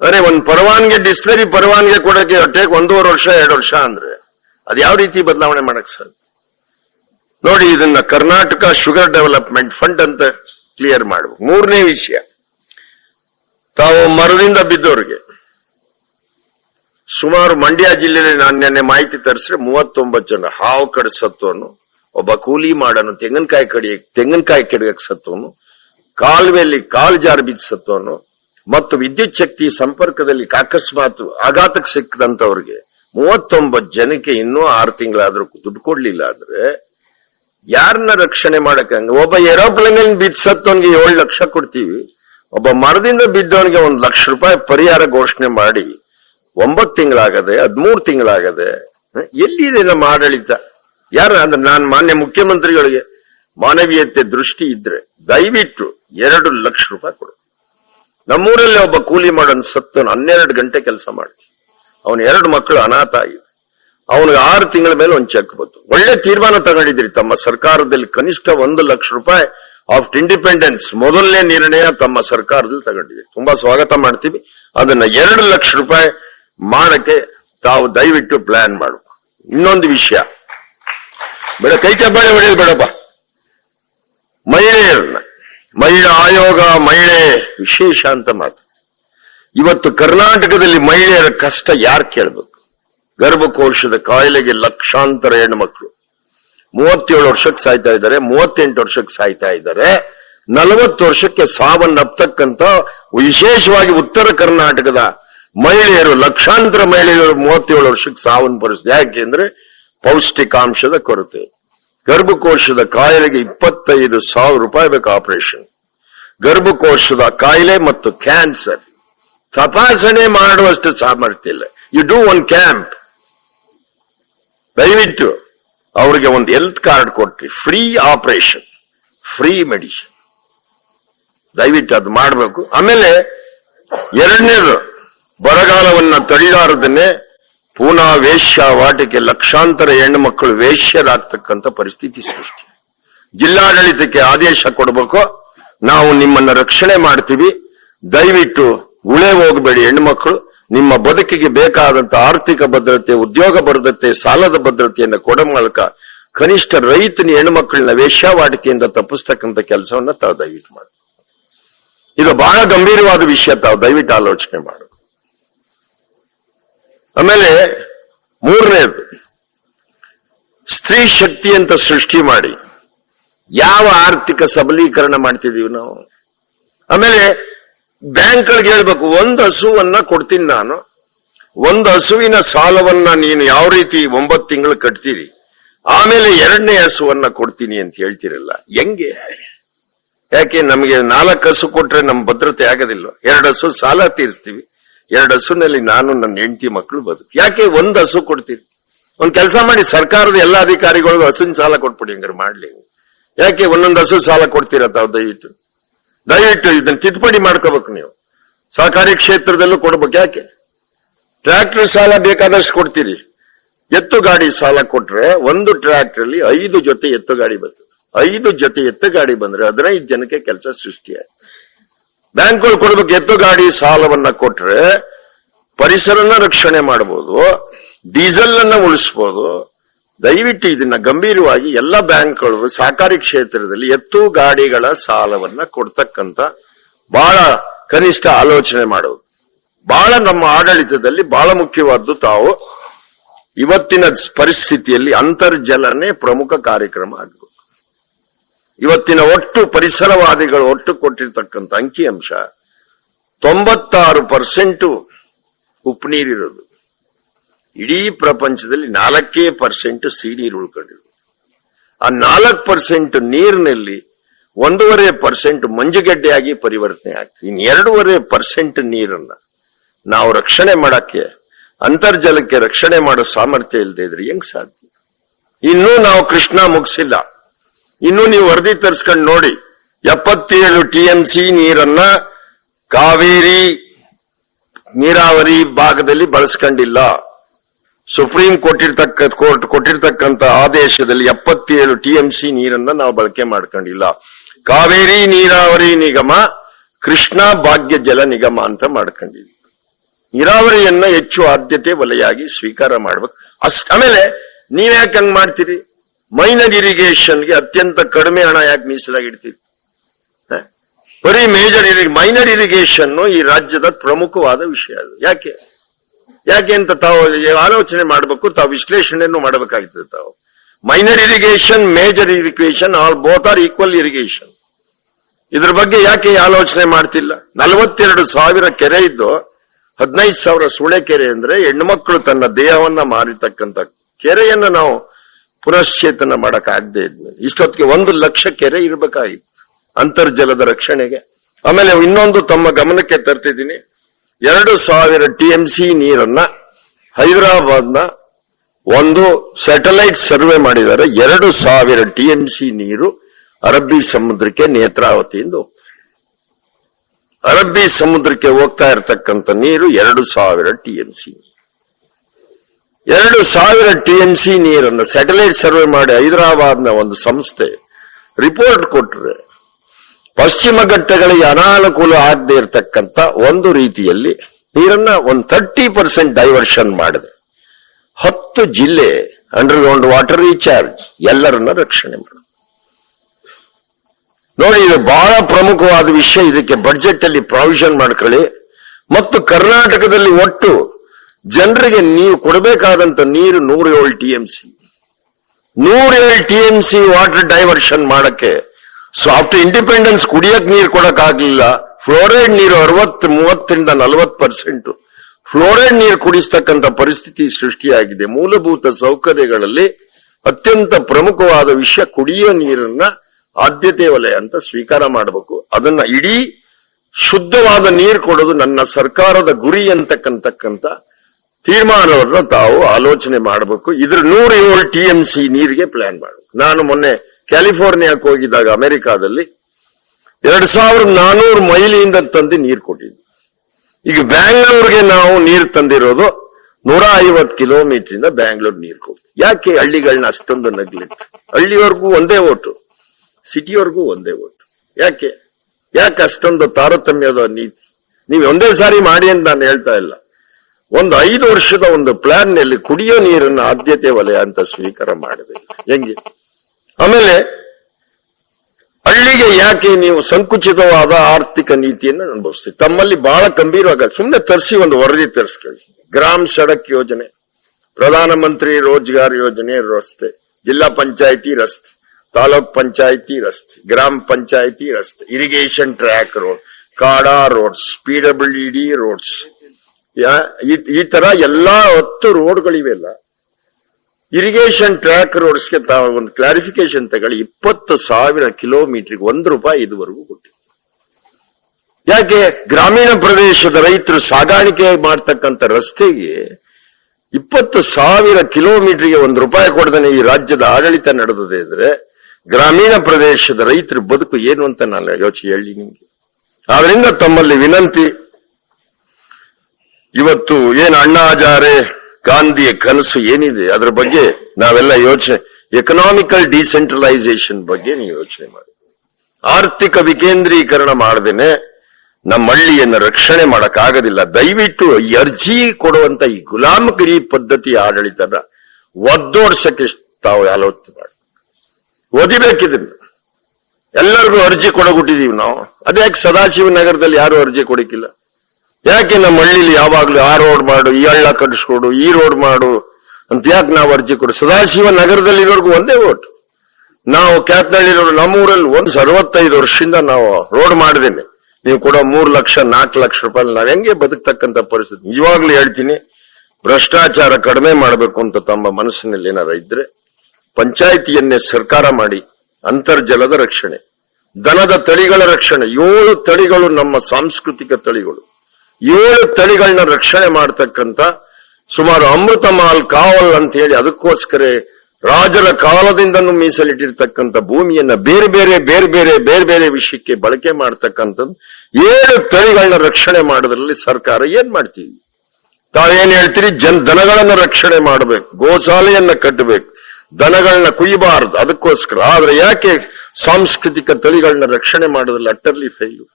ಅರೆ ಒಂದು ಪರವಾನಗಿ ಡಿಸ್ಟಿಲರಿ ಪರವಾನಗಿ ಕೊಡಕ್ಕೆ 1.5 ವರ್ಷ 2 ವರ್ಷ ಅಂದ್ರೆ ಅದು ಯಾವ ರೀತಿ ಬದಲಾವಣೆ ಮಾಡಕ್ ಸಾಧ್ಯ? ನೋಡಿ, ಇದನ್ನ ಕರ್ನಾಟಕ ಶುಗರ್ ಡೆವಲಪ್ಮೆಂಟ್ ಫಂಡ್ ಅಂತ ಕ್ಲಿಯರ್ ಮಾಡಬೇಕು. 3ನೇ ವಿಷಯ, ತಾವು ಮರದಿಂದ ಬಿದ್ದವರಿಗೆ ಸುಮಾರು ಮಂಡ್ಯ ಜಿಲ್ಲೆಯಲ್ಲಿ ನಾನು ನೆನ್ನೆ ಮಾಹಿತಿ ತರಿಸಿದ್ರೆ 39 ಜನ ಹಾವು ಕಡೆ ಸತ್ತವನು, ಒಬ್ಬ ಕೂಲಿ ಮಾಡನು ತೆಂಗಿನಕಾಯಿ ಕೆಡಗಕ್ಕೆ ಸತ್ತವನು, ಕಾಲುವೆಯಲ್ಲಿ ಕಾಲು ಜಾರು ಬಿದ್ದು ಸತ್ತವನು, ಮತ್ತು ವಿದ್ಯುತ್ ಶಕ್ತಿ ಸಂಪರ್ಕದಲ್ಲಿ ಅಕಸ್ಮಾತ್ ಆಘಾತಕ್ಕೆ ಸಿಕ್ಕದಂತವ್ರಿಗೆ 39 ಜನಕ್ಕೆ ಇನ್ನೂ 6 ತಿಂಗಳಾದ್ರೂ ದುಡ್ಡು ಕೊಡ್ಲಿಲ್ಲ ಅಂದ್ರೆ ಯಾರನ್ನ ರಕ್ಷಣೆ ಮಾಡಕ್ಕಂಗ? ಒಬ್ಬ ಏರೋಪ್ಲೇನ್ ಬಿದ್ದು ಸತ್ತವನ್ಗೆ 7 ಲಕ್ಷ ಕೊಡ್ತೀವಿ, ಒಬ್ಬ ಮರದಿಂದ ಬಿದ್ದವನಿಗೆ 1 ಲಕ್ಷ ರೂಪಾಯಿ ಪರಿಹಾರ ಘೋಷಣೆ ಮಾಡಿ 9 ತಿಂಗಳಾಗದೆ 13 ತಿಂಗಳಾಗದೆ. ಎಲ್ಲಿದೆ ನಮ್ಮ ಆಡಳಿತ? ಯಾರು ಅಂದ್ರೆ ನಾನು ಮಾನ್ಯ ಮುಖ್ಯಮಂತ್ರಿಗಳಿಗೆ ಮಾನವೀಯತೆ ದೃಷ್ಟಿ ಇದ್ರೆ ದಯವಿಟ್ಟು 2 ಲಕ್ಷ ರೂಪಾಯಿ ಕೊಡು. ನಮ್ಮೂರಲ್ಲಿ ಒಬ್ಬ ಕೂಲಿ ಮಾಡೋನ್ ಸತ್ತವನು 12 ಗಂಟೆ ಕೆಲಸ ಮಾಡ್ತೀವಿ, ಅವನ 2 ಮಕ್ಕಳು ಅನಾಥ ಆಗಿದೆ, ಅವನಿಗೆ 6 ತಿಂಗಳ ಮೇಲೆ ಒಂದು ಚೆಕ್ ಬಂತು. ಒಳ್ಳೆ ತೀರ್ಮಾನ ತಗೊಂಡಿದ್ರಿ ತಮ್ಮ ಸರ್ಕಾರದಲ್ಲಿ. ಕನಿಷ್ಠ 1 ಲಕ್ಷ ರೂಪಾಯಿ ಆಫ್ ಇಂಡಿಪೆಂಡೆನ್ಸ್ ಮೊದಲನೇ ನಿರ್ಣಯ ತಮ್ಮ ಸರ್ಕಾರದಲ್ಲಿ ತಗೊಂಡಿದ್ರಿ, ತುಂಬಾ ಸ್ವಾಗತ ಮಾಡ್ತೀವಿ. ಅದನ್ನ 2 ಲಕ್ಷ ರೂಪಾಯಿ ಮಾಡಕ್ಕೆ ತಾವು ದಯವಿಟ್ಟು ಪ್ಲಾನ್ ಮಾಡಬೇಕು. ಇನ್ನೊಂದು ವಿಷಯ, ಬೇಡ ಕೈ ಚಪ್ಪಾಳೆ ಹೊಡೆಯೋದು ಬೇಡಪ್ಪ. ಮಹಿಳಾ ಆಯೋಗ, ಮಹಿಳೆ ವಿಶೇಷ ಅಂತ ಮಾತು. ಇವತ್ತು ಕರ್ನಾಟಕದಲ್ಲಿ ಮಹಿಳೆಯರ ಕಷ್ಟ ಯಾರು ಕೇಳಬೇಕು? ಗರ್ಭಕೋಶದ ಕಾಯಿಲೆಗೆ ಲಕ್ಷಾಂತರ ಹೆಣ್ಮಕ್ಳು 37 ವರ್ಷಕ್ಕೆ ಸಾಯ್ತಾ ಇದ್ದಾರೆ, 38 ವರ್ಷಕ್ಕೆ ಸಾಯ್ತಾ ಇದ್ದಾರೆ. 40 ವರ್ಷಕ್ಕೆ ಸಾವನ್ನಪ್ಪತಕ್ಕಂತ ವಿಶೇಷವಾಗಿ ಉತ್ತರ ಕರ್ನಾಟಕದ ಮಹಿಳೆಯರು, ಲಕ್ಷಾಂತರ ಮಹಿಳೆಯರು 37 ವರ್ಷಕ್ಕೆ ಸಾವನ್ನ ಪರಿಸ್ಥಿತಿ. ಯಾಕೆಂದ್ರೆ ಪೌಷ್ಟಿಕಾಂಶದ ಕೊರತೆ. ಗರ್ಭಕೋಶದ ಕಾಯಿಲೆಗೆ 25,000 ರೂಪಾಯಿ ಬೇಕು ಆಪರೇಷನ್. ಗರ್ಭಕೋಶದ ಕಾಯಿಲೆ ಮತ್ತು ಕ್ಯಾನ್ಸರ್ ತಪಾಸಣೆ ಮಾಡುವಷ್ಟು ಸಾಮರ್ಥ್ಯ ಇಲ್ಲ. ಯು ಡೂ ಒನ್ ಕ್ಯಾಂಪ್, ದಯವಿಟ್ಟು ಅವ್ರಿಗೆ ಒಂದು ಹೆಲ್ತ್ ಕಾರ್ಡ್ ಕೊಟ್ರಿ, ಫ್ರೀ ಆಪರೇಷನ್, ಫ್ರೀ ಮೆಡಿಸಿನ್, ದಯವಿಟ್ಟು ಅದು ಮಾಡಬೇಕು. ಆಮೇಲೆ ಎರಡನೇದು, ಬರಗಾಲವನ್ನ ತಡೆಲಾರದನ್ನೇ ಪೂನಾ ವೇಶ್ಯಾವಾಟಿಕೆ, ಲಕ್ಷಾಂತರ ಹೆಣ್ಣು ಮಕ್ಕಳು ವೇಶ್ಯರಾಗ್ತಕ್ಕಂಥ ಪರಿಸ್ಥಿತಿ ಸೃಷ್ಟಿ. ಜಿಲ್ಲಾಡಳಿತಕ್ಕೆ ಆದೇಶ ಕೊಡಬೇಕು, ನಾವು ನಿಮ್ಮನ್ನ ರಕ್ಷಣೆ ಮಾಡ್ತೀವಿ, ದಯವಿಟ್ಟು ಗುಳೆ ಹೋಗಬೇಡಿ ಹೆಣ್ಮಕ್ಳು, ನಿಮ್ಮ ಬದುಕಿಗೆ ಬೇಕಾದಂತ ಆರ್ಥಿಕ ಭದ್ರತೆ, ಉದ್ಯೋಗ ಭದ್ರತೆ, ಸಾಲದ ಭದ್ರತೆಯನ್ನು ಕೊಡ ಮೂಲಕ ಕನಿಷ್ಠ ರೈತನ ಹೆಣ್ಮಕ್ಳನ್ನ ವೇಶ್ಯಾವಾಟಿಕೆಯಿಂದ ತಪ್ಪಿಸ್ತಕ್ಕಂಥ ಕೆಲಸವನ್ನ ತಾವು ದಯವಿಟ್ಟು ಮಾಡಿ. ಇದು ಬಹಳ ಗಂಭೀರವಾದ ವಿಷಯ, ತಾವು ದಯವಿಟ್ಟು ಆಲೋಚನೆ ಮಾಡು. ಆಮೇಲೆ ಮೂರನೇದು, ಸ್ತ್ರೀ ಶಕ್ತಿ ಅಂತ ಸೃಷ್ಟಿ ಮಾಡಿ ಯಾವ ಆರ್ಥಿಕ ಸಬಲೀಕರಣ ಮಾಡ್ತಿದೀವಿ ನಾವು. ಆಮೇಲೆ ಬ್ಯಾಂಕ್ಗಳಿಗೆ ಹೇಳ್ಬೇಕು, ಒಂದು ಹಸುವನ್ನ ಕೊಡ್ತೀನಿ ನಾನು, ಒಂದು ಹಸುವಿನ ಸಾಲವನ್ನ ನೀನು ಯಾವ ರೀತಿ 9 ತಿಂಗಳು ಕಟ್ತೀರಿ, ಆಮೇಲೆ 2ನೇ ಹಸುವನ್ನ ಕೊಡ್ತೀನಿ ಅಂತ ಹೇಳ್ತಿರಲ್ಲ, ಹೆಂಗೆ? ಯಾಕೆ ನಮಗೆ 4 ಹಸು ಕೊಟ್ರೆ ನಮ್ ಭದ್ರತೆ ಆಗೋದಿಲ್ಲ? 2 ಹಸು ಸಾಲ ತೀರಿಸ್ತೀವಿ, 2 ಹಸುನಲ್ಲಿ ನಾನು ನನ್ನ ಹೆಂಡತಿ ಮಕ್ಕಳು ಬದುಕು. ಯಾಕೆ 1 ಹಸು ಕೊಡ್ತೀರಿ? ಒಂದ್ ಕೆಲಸ ಮಾಡಿ, ಸರ್ಕಾರದ ಎಲ್ಲಾ ಅಧಿಕಾರಿಗಳಿಗೂ ಹಸುವಿನ ಸಾಲ ಕೊಟ್ಬಿಡಿ, ಹಂಗಾರೆ ಮಾಡ್ಲಿ. ಯಾಕೆ ಒಂದೊಂದು ಹಸು ಸಾಲ ಕೊಡ್ತೀರಾ ತಾವು? ದಯವಿಟ್ಟು ಇದನ್ನ ತಿದ್ದುಪಡಿ ಮಾಡ್ಕೋಬೇಕು ನೀವು. ಸಹಕಾರಿ ಕ್ಷೇತ್ರದಲ್ಲೂ ಕೊಡ್ಬೇಕು. ಯಾಕೆ ಟ್ರ್ಯಾಕ್ಟರ್ ಸಾಲ ಬೇಕಾದಷ್ಟು ಕೊಡ್ತೀರಿ, ಎತ್ತು ಗಾಡಿ ಸಾಲ ಕೊಟ್ರೆ ಒಂದು ಟ್ರ್ಯಾಕ್ಟರ್ ಅಲ್ಲಿ 5 ಜೊತೆ ಎತ್ತು ಗಾಡಿ ಬರ್ತದೆ. 5 ಜೊತೆ ಎತ್ತು ಗಾಡಿ ಬಂದ್ರೆ 15 ಜನಕ್ಕೆ ಕೆಲಸ ಸೃಷ್ಟಿಯಾಯ್ತು. ಬ್ಯಾಂಕ್ಗಳು ಕೊಡ್ಬೇಕು. ಎತ್ತು ಗಾಡಿ ಸಾಲವನ್ನ ಕೊಟ್ರೆ ಪರಿಸರನ ರಕ್ಷಣೆ ಮಾಡಬಹುದು, ಡೀಸೆಲ್ ಅನ್ನ ಉಳಿಸಬಹುದು. ದಯವಿಟ್ಟು ಇದನ್ನ ಗಂಭೀರವಾಗಿ ಎಲ್ಲ ಬ್ಯಾಂಕ್ಗಳು ಸಹಕಾರಿ ಕ್ಷೇತ್ರದಲ್ಲಿ ಎತ್ತು ಗಾಡಿಗಳ ಸಾಲವನ್ನ ಕೊಡ್ತಕ್ಕಂತ ಬಹಳ ಕನಿಷ್ಠ ಆಲೋಚನೆ ಮಾಡೋದು ಬಹಳ ನಮ್ಮ ಆಡಳಿತದಲ್ಲಿ ಬಹಳ ಮುಖ್ಯವಾದ್ದು. ತಾವು ಇವತ್ತಿನ ಪರಿಸ್ಥಿತಿಯಲ್ಲಿ ಅಂತರ್ಜಲನೇ ಪ್ರಮುಖ ಕಾರ್ಯಕ್ರಮ ಆಗಬೇಕು. ಇವತ್ತಿನ ಒಟ್ಟು ಪರಿಸರವಾದಿಗಳು ಒಟ್ಟು ಕೊಟ್ಟಿರ್ತಕ್ಕಂಥ ಅಂಕಿಅಂಶ 96% ಉಪ್ಪು ನೀರಿರೋದು. ಇಡೀ ಪ್ರಪಂಚದಲ್ಲಿ 4% ಸಿನೀರು ಉಳ್ಕೊಂಡಿರೋದು. ಆ 4% ನೀರಿನಲ್ಲಿ 1.5% ಮಂಜುಗಡ್ಡೆಯಾಗಿ ಪರಿವರ್ತನೆ ಆಗ್ತದೆ. ಇನ್ನು 2.5% ನೀರನ್ನ ನಾವು ರಕ್ಷಣೆ ಮಾಡಕ್ಕೆ, ಅಂತರ್ಜಲಕ್ಕೆ ರಕ್ಷಣೆ ಮಾಡೋ ಸಾಮರ್ಥ್ಯ ಇಲ್ಲದೆ ಇದ್ರೆ ಹೆಂಗ್ ಸಾಧ್ಯ? ಇನ್ನೂ ನಾವು ಕೃಷ್ಣ ಮುಗಿಸಿಲ್ಲ. ಇನ್ನು ನೀವು ವರದಿ ತರಿಸ್ಕೊಂಡು ನೋಡಿ, 77 TMC ನೀರನ್ನ ಕಾವೇರಿ ನೀರಾವರಿ ಭಾಗದಲ್ಲಿ ಬಳಸ್ಕೊಂಡಿಲ್ಲ. ಸುಪ್ರೀಂ ಕೋರ್ಟ್ ಕೊಟ್ಟಿರ್ತಕ್ಕಂಥ ಆದೇಶದಲ್ಲಿ 77 TMC ನೀರನ್ನ ನಾವು ಬಳಕೆ ಮಾಡ್ಕೊಂಡಿಲ್ಲ. ಕಾವೇರಿ ನೀರಾವರಿ ನಿಗಮ, ಕೃಷ್ಣ ಭಾಗ್ಯ ಜಲ ನಿಗಮ ಅಂತ ಮಾಡ್ಕೊಂಡಿದ್ವಿ. ನೀರಾವರಿಯನ್ನ ಹೆಚ್ಚು ಆದ್ಯತೆ ವಲಯಾಗಿ ಸ್ವೀಕಾರ ಮಾಡ್ಬೇಕು. ಆಮೇಲೆ ನೀವ್ಯಾಕೆ ಹಂಗ್ ಮಾಡ್ತೀರಿ? ಮೈನರ್ ಇರಿಗೇಷನ್ಗೆ ಅತ್ಯಂತ ಕಡಿಮೆ ಹಣ ಯಾಕೆ ಮೀಸಲಾಗಿಡ್ತೀವಿ? ಬರೀ ಮೈನರ್ ಇರಿಗೇಷನ್ ಈ ರಾಜ್ಯದ ಪ್ರಮುಖವಾದ ವಿಷಯ. ಅದು ಯಾಕೆ ಅಂತ ತಾವು ಆಲೋಚನೆ ಮಾಡಬೇಕು, ತಾವು ವಿಶ್ಲೇಷಣೆಯನ್ನು ಮಾಡಬೇಕಾಗ್ತದೆ. ತಾವು minor irrigation, major irrigation, all both are equal irrigation. ಇದ್ರ ಬಗ್ಗೆ ಯಾಕೆ ಆಲೋಚನೆ ಮಾಡ್ತಿಲ್ಲ? 42,000 ಕೆರೆ ಇದ್ದು 15,000 ಸುಳೆ ಕೆರೆ ಅಂದ್ರೆ ಹೆಣ್ಮಕ್ಳು ತನ್ನ ದೇಹವನ್ನ ಮಾರಿತಕ್ಕಂಥ ಕೆರೆಯನ್ನ ನಾವು ಪುನಶ್ಚೇತನ ಮಾಡಕ್ಕಾಗದೆ ಇದ್ಮೇಲೆ ಇಷ್ಟೊತ್ತಿಗೆ 1 ಲಕ್ಷ ಕೆರೆ ಇರಬೇಕಾಗಿತ್ತು ಅಂತರ್ಜಲದ ರಕ್ಷಣೆಗೆ. ಆಮೇಲೆ ಇನ್ನೊಂದು ತಮ್ಮ ಗಮನಕ್ಕೆ ತರ್ತಿದ್ದೀನಿ, 2,000 TMC ನೀರನ್ನ ಹೈದರಾಬಾದ್ನ ಒಂದು ಸ್ಯಾಟಲೈಟ್ ಸರ್ವೆ ಮಾಡಿದ್ದಾರೆ. 2,000 TMC ನೀರು ಅರಬ್ಬಿ ಸಮುದ್ರಕ್ಕೆ ನೇತ್ರಾವತಿಯಿಂದ ಹೋಗ್ತಾರೆ. ಅರಬ್ಬಿ ಸಮುದ್ರಕ್ಕೆ ಹೋಗ್ತಾ ಇರತಕ್ಕಂಥ ನೀರು 2,000 TMC. 2,000 TMC ನೀರನ್ನು ಸ್ಯಾಟಲೈಟ್ ಸರ್ವೆ ಮಾಡಿ ಹೈದರಾಬಾದ್ನ ಒಂದು ಸಂಸ್ಥೆ ರಿಪೋರ್ಟ್ ಕೊಟ್ಟರೆ ಪಶ್ಚಿಮ ಘಟ್ಟಗಳಿಗೆ ಅನಾನುಕೂಲ ಆಗದೆ ಇರತಕ್ಕಂಥ ಒಂದು ರೀತಿಯಲ್ಲಿ ನೀರನ್ನ ಒಂದು 30% ಡೈವರ್ಷನ್ ಮಾಡಿದೆ. 10 ಜಿಲ್ಲೆ ಅಂಡರ್ಗ್ರೌಂಡ್ ವಾಟರ್ ರೀಚಾರ್ಜ್ ಎಲ್ಲರನ್ನ ರಕ್ಷಣೆ ಮಾಡಿ. ನೋಡಿ, ಇದು ಬಹಳ ಪ್ರಮುಖವಾದ ವಿಷಯ. ಇದಕ್ಕೆ ಬಜೆಟ್ ಅಲ್ಲಿ ಪ್ರಾವಿಷನ್ ಮಾಡ್ಕೊಳ್ಳಿ. ಮತ್ತು ಕರ್ನಾಟಕದಲ್ಲಿ ಒಟ್ಟು ಜನರಿಗೆ ನೀವು ಕೊಡಬೇಕಾದಂತ ನೀರು 107 TMC 107 TMC ವಾಟರ್ ಡೈವರ್ಷನ್ ಮಾಡಕ್ಕೆ. ಸೊ ಆಫ್ಟರ್ ಇಂಡಿಪೆಂಡೆನ್ಸ್ ಕುಡಿಯಕ್ ನೀರು ಕೊಡಕ್ ಆಗ್ಲಿಲ್ಲ. ಫ್ಲೋರೈಡ್ ನೀರು 30-40% 40% ಫ್ಲೋರೈಡ್ ನೀರು ಕುಡಿಸ್ತಕ್ಕಂಥ ಪರಿಸ್ಥಿತಿ ಸೃಷ್ಟಿಯಾಗಿದೆ. ಮೂಲಭೂತ ಸೌಕರ್ಯಗಳಲ್ಲಿ ಅತ್ಯಂತ ಪ್ರಮುಖವಾದ ವಿಷಯ ಕುಡಿಯೋ ನೀರನ್ನ ಆದ್ಯತೆ ವಲಯ ಅಂತ ಸ್ವೀಕಾರ ಮಾಡಬೇಕು. ಅದನ್ನ ಇಡೀ ಶುದ್ಧವಾದ ನೀರು ಕೊಡೋದು ನನ್ನ ಸರ್ಕಾರದ ಗುರಿ ಅಂತಕ್ಕಂತ ತೀರ್ಮಾನವನ್ನು ತಾವು ಆಲೋಚನೆ ಮಾಡಬೇಕು. ಇದ್ರ 107 TMC ನೀರಿಗೆ ಪ್ಲಾನ್ ಮಾಡಬೇಕು. ನಾನು ಮೊನ್ನೆ ಕ್ಯಾಲಿಫೋರ್ನಿಯಾಕ್ಕೆ ಹೋಗಿದ್ದಾಗ ಅಮೆರಿಕಾದಲ್ಲಿ 2400 ಮೈಲಿಯಿಂದ ತಂದು ನೀರು ಕೊಟ್ಟಿದ್ವಿ. ಈಗ ಬ್ಯಾಂಗ್ಳೂರ್ಗೆ ನಾವು ನೀರು ತಂದಿರೋದು 150 ಕಿಲೋಮೀಟರ್ ಬ್ಯಾಂಗ್ಳೂರ್ ನೀರು ಕೊಡ್ತೀವಿ. ಯಾಕೆ ಹಳ್ಳಿಗಳನ್ನ ಅಷ್ಟೊಂದು ನಗ್ಲಿಟ್ಟು? ಹಳ್ಳಿವರೆಗೂ ಒಂದೇ ಓಟು, ಸಿಟಿವರೆಗೂ ಒಂದೇ ಓಟು. ಯಾಕೆ ಅಷ್ಟೊಂದು ತಾರತಮ್ಯದ ನೀತಿ? ನೀವು ಒಂದೇ ಸಾರಿ ಮಾಡಿ ಅಂತ ನಾನು ಹೇಳ್ತಾ ಇಲ್ಲ. ಒಂದು 5 ವರ್ಷದ ಒಂದು ಪ್ಲಾನ್ ನಲ್ಲಿ ಕುಡಿಯೋ ನೀರನ್ನ ಆದ್ಯತೆ ವಲಯ ಅಂತ ಸ್ವೀಕಾರ ಮಾಡಿದೆ. ಹೆಂಗೆ? ಆಮೇಲೆ ಹಳ್ಳಿಗೆ ಯಾಕೆ ನೀವು ಸಂಕುಚಿತವಾದ ಆರ್ಥಿಕ ನೀತಿಯನ್ನು ಅನುಭವಿಸ್ತೀವಿ? ತಮ್ಮಲ್ಲಿ ಬಹಳ ಗಂಭೀರವಾಗ ಸುಮ್ಮನೆ ತರಿಸಿ ಒಂದು ವರದಿ ತರಿಸ್ಕೊಳ್ಳಿ. ಗ್ರಾಮ್ ಸಡಕ್ ಯೋಜನೆ, ಪ್ರಧಾನ ಮಂತ್ರಿ ರೋಜ್ಗಾರ್ ಯೋಜನೆ ರಸ್ತೆ, ಜಿಲ್ಲಾ ಪಂಚಾಯಿತಿ ರಸ್ತೆ, ತಾಲೂಕ್ ಪಂಚಾಯಿತಿ ರಸ್ತೆ, ಗ್ರಾಮ ಪಂಚಾಯಿತಿ ರಸ್ತೆ, ಇರಿಗೇಷನ್ ಟ್ರ್ಯಾಕ್ ರೋಡ್, ಕಾಡಾ ರೋಡ್ಸ್, PWD ರೋಡ್ಸ್, ಈ ತರ ಎಲ್ಲಾ 10 ರೋಡ್ಗಳಿವೆಲ್ಲ. ಇರಿಗೇಷನ್ ಟ್ರ್ಯಾಕ್ ರೋಡ್ಸ್ಗೆ ತಾವು ಒಂದು ಕ್ಲಾರಿಫಿಕೇಶನ್ ತಗೊಳ್ಳಿ. 20,000 ಕಿಲೋಮೀಟರ್ಗೆ ₹1 ಇದುವರೆಗೂ ಕೊಟ್ಟಿದೆ. ಯಾಕೆ? ಗ್ರಾಮೀಣ ಪ್ರದೇಶದ ರೈತರು ಸಾಗಾಣಿಕೆ ಮಾಡ್ತಕ್ಕಂಥ ರಸ್ತೆಗೆ 20,000 ಕಿಲೋಮೀಟರ್ಗೆ ₹1 ಕೊಡದೇನೆ ಈ ರಾಜ್ಯದ ಆಡಳಿತ ನಡೆದಿದೆ ಅಂದ್ರೆ ಗ್ರಾಮೀಣ ಪ್ರದೇಶದ ರೈತರ ಬದುಕು ಏನು ಅಂತ ನಾನು ಯೋಚನೆ ಹೇಳಿ ನಿಮ್ಗೆ. ಆದ್ರಿಂದ ತಮ್ಮಲ್ಲಿ ವಿನಂತಿ, ಇವತ್ತು ಏನು ಅಣ್ಣಾ ಹಜಾರೆ ಗಾಂಧಿಯ ಕನಸು ಏನಿದೆ ಅದರ ಬಗ್ಗೆ ನಾವೆಲ್ಲ ಯೋಚನೆ, ಎಕನಾಮಿಕಲ್ ಡಿಸೆಂಟ್ರಲೈಸೇಷನ್ ಬಗ್ಗೆ ನೀವು ಯೋಚನೆ ಮಾಡಿ. ಆರ್ಥಿಕ ವಿಕೇಂದ್ರೀಕರಣ ಮಾಡದೇನೆ ನಮ್ಮ ಹಳ್ಳಿಯನ್ನು ರಕ್ಷಣೆ ಮಾಡಕ್ಕಾಗೋದಿಲ್ಲ. ದಯವಿಟ್ಟು ಈ ಅರ್ಜಿ ಕೊಡುವಂತ ಈ ಗುಲಾಮಗಿರಿ ಪದ್ಧತಿಯ ಆಡಳಿತನ ಒದ್ದೋಡ್ಸಕ್ಕೆ ತಾವು ಆಲೋಚನೆ ಮಾಡಿ. ಓದಿಬೇಕಿದ್ರಿಂದ ಎಲ್ಲರಿಗೂ ಅರ್ಜಿ ಕೊಡಗುಟ್ಟಿದೀವಿ ನಾವು. ಅದ್ಯಾಕೆ ಸದಾಶಿವನಗರದಲ್ಲಿ ಯಾರು ಅರ್ಜಿ ಕೊಡಕ್ಕಿಲ್ಲ? ಯಾಕೆ ನಮ್ಮ ಹಳ್ಳಿಲಿ ಯಾವಾಗ್ಲೂ ಆ ರೋಡ್ ಮಾಡು, ಈ ಹಳ್ಳ ಕಟ್ಟಿಸ್ಕೊಡು, ಈ ರೋಡ್ ಮಾಡು ಅಂತ ಯಾಕೆ ನಾವು ಅರ್ಜಿ ಕೊಡು? ಸದಾಶಿವನಗರದಲ್ಲಿರೋರ್ಗು ಒಂದೇ ಓಟ್. ನಾವು ಕ್ಯಾತ್ನಳ್ಳಿರೋರು ನಮ್ಮೂರಲ್ಲಿ 65 ವರ್ಷದಿಂದ ನಾವು ರೋಡ್ ಮಾಡಿದ್ದೇನೆ. ನೀವು ಕೊಡೋ 3 ಲಕ್ಷ 4 ಲಕ್ಷ ರೂಪಾಯಿ ನಾವ್ ಹೆಂಗೆ ಬದುಕ್ತಕ್ಕಂಥ ಪರಿಸ್ಥಿತಿ? ನಿಜವಾಗ್ಲೂ ಹೇಳ್ತೀನಿ, ಭ್ರಷ್ಟಾಚಾರ ಕಡಿಮೆ ಮಾಡಬೇಕು ಅಂತ ತಮ್ಮ ಮನಸ್ಸಿನಲ್ಲಿ ಏನಾರ ಇದ್ರೆ ಪಂಚಾಯಿತಿಯನ್ನೇ ಸರ್ಕಾರ ಮಾಡಿ. ಅಂತರ್ಜಲದ ರಕ್ಷಣೆ, ದನದ ತಳಿಗಳ ರಕ್ಷಣೆ, 7 ತಳಿಗಳು ನಮ್ಮ ಸಾಂಸ್ಕೃತಿಕ ತಳಿಗಳು, 7 ತಳಿಗಳನ್ನ ರಕ್ಷಣೆ ಮಾಡತಕ್ಕಂತ ಸುಮಾರು ಅಮೃತ ಮಹಲ್ ಕಾವಲ್ ಅಂತ ಹೇಳಿ ಅದಕ್ಕೋಸ್ಕರ ರಾಜರ ಕಾಲದಿಂದನೂ ಮೀಸಲಿಟ್ಟಿರ್ತಕ್ಕಂಥ ಭೂಮಿಯನ್ನ ಬೇರೆ ಬೇರೆ ವಿಷಯಕ್ಕೆ ಬಳಕೆ ಮಾಡತಕ್ಕಂಥದ್ದು 7 ತಳಿಗಳನ್ನ ರಕ್ಷಣೆ ಮಾಡೋದ್ರಲ್ಲಿ ಸರ್ಕಾರ ಏನ್ ಮಾಡ್ತೀವಿ? ತಾವೇನ್ ಹೇಳ್ತೀರಿ? ದನಗಳನ್ನ ರಕ್ಷಣೆ ಮಾಡಬೇಕು, ಗೋಶಾಲೆಯನ್ನ ಕಟ್ಟಬೇಕು, ದನಗಳನ್ನ ಕುಯ್ಯಬಾರದು, ಅದಕ್ಕೋಸ್ಕರ. ಆದ್ರೆ ಯಾಕೆ ಸಾಂಸ್ಕೃತಿಕ ತಳಿಗಳನ್ನ ರಕ್ಷಣೆ ಮಾಡೋದ್ರಲ್ಲಿ ಅಟ್ಟರ್ಲಿ ಫೇಲ್ಯೂರ್?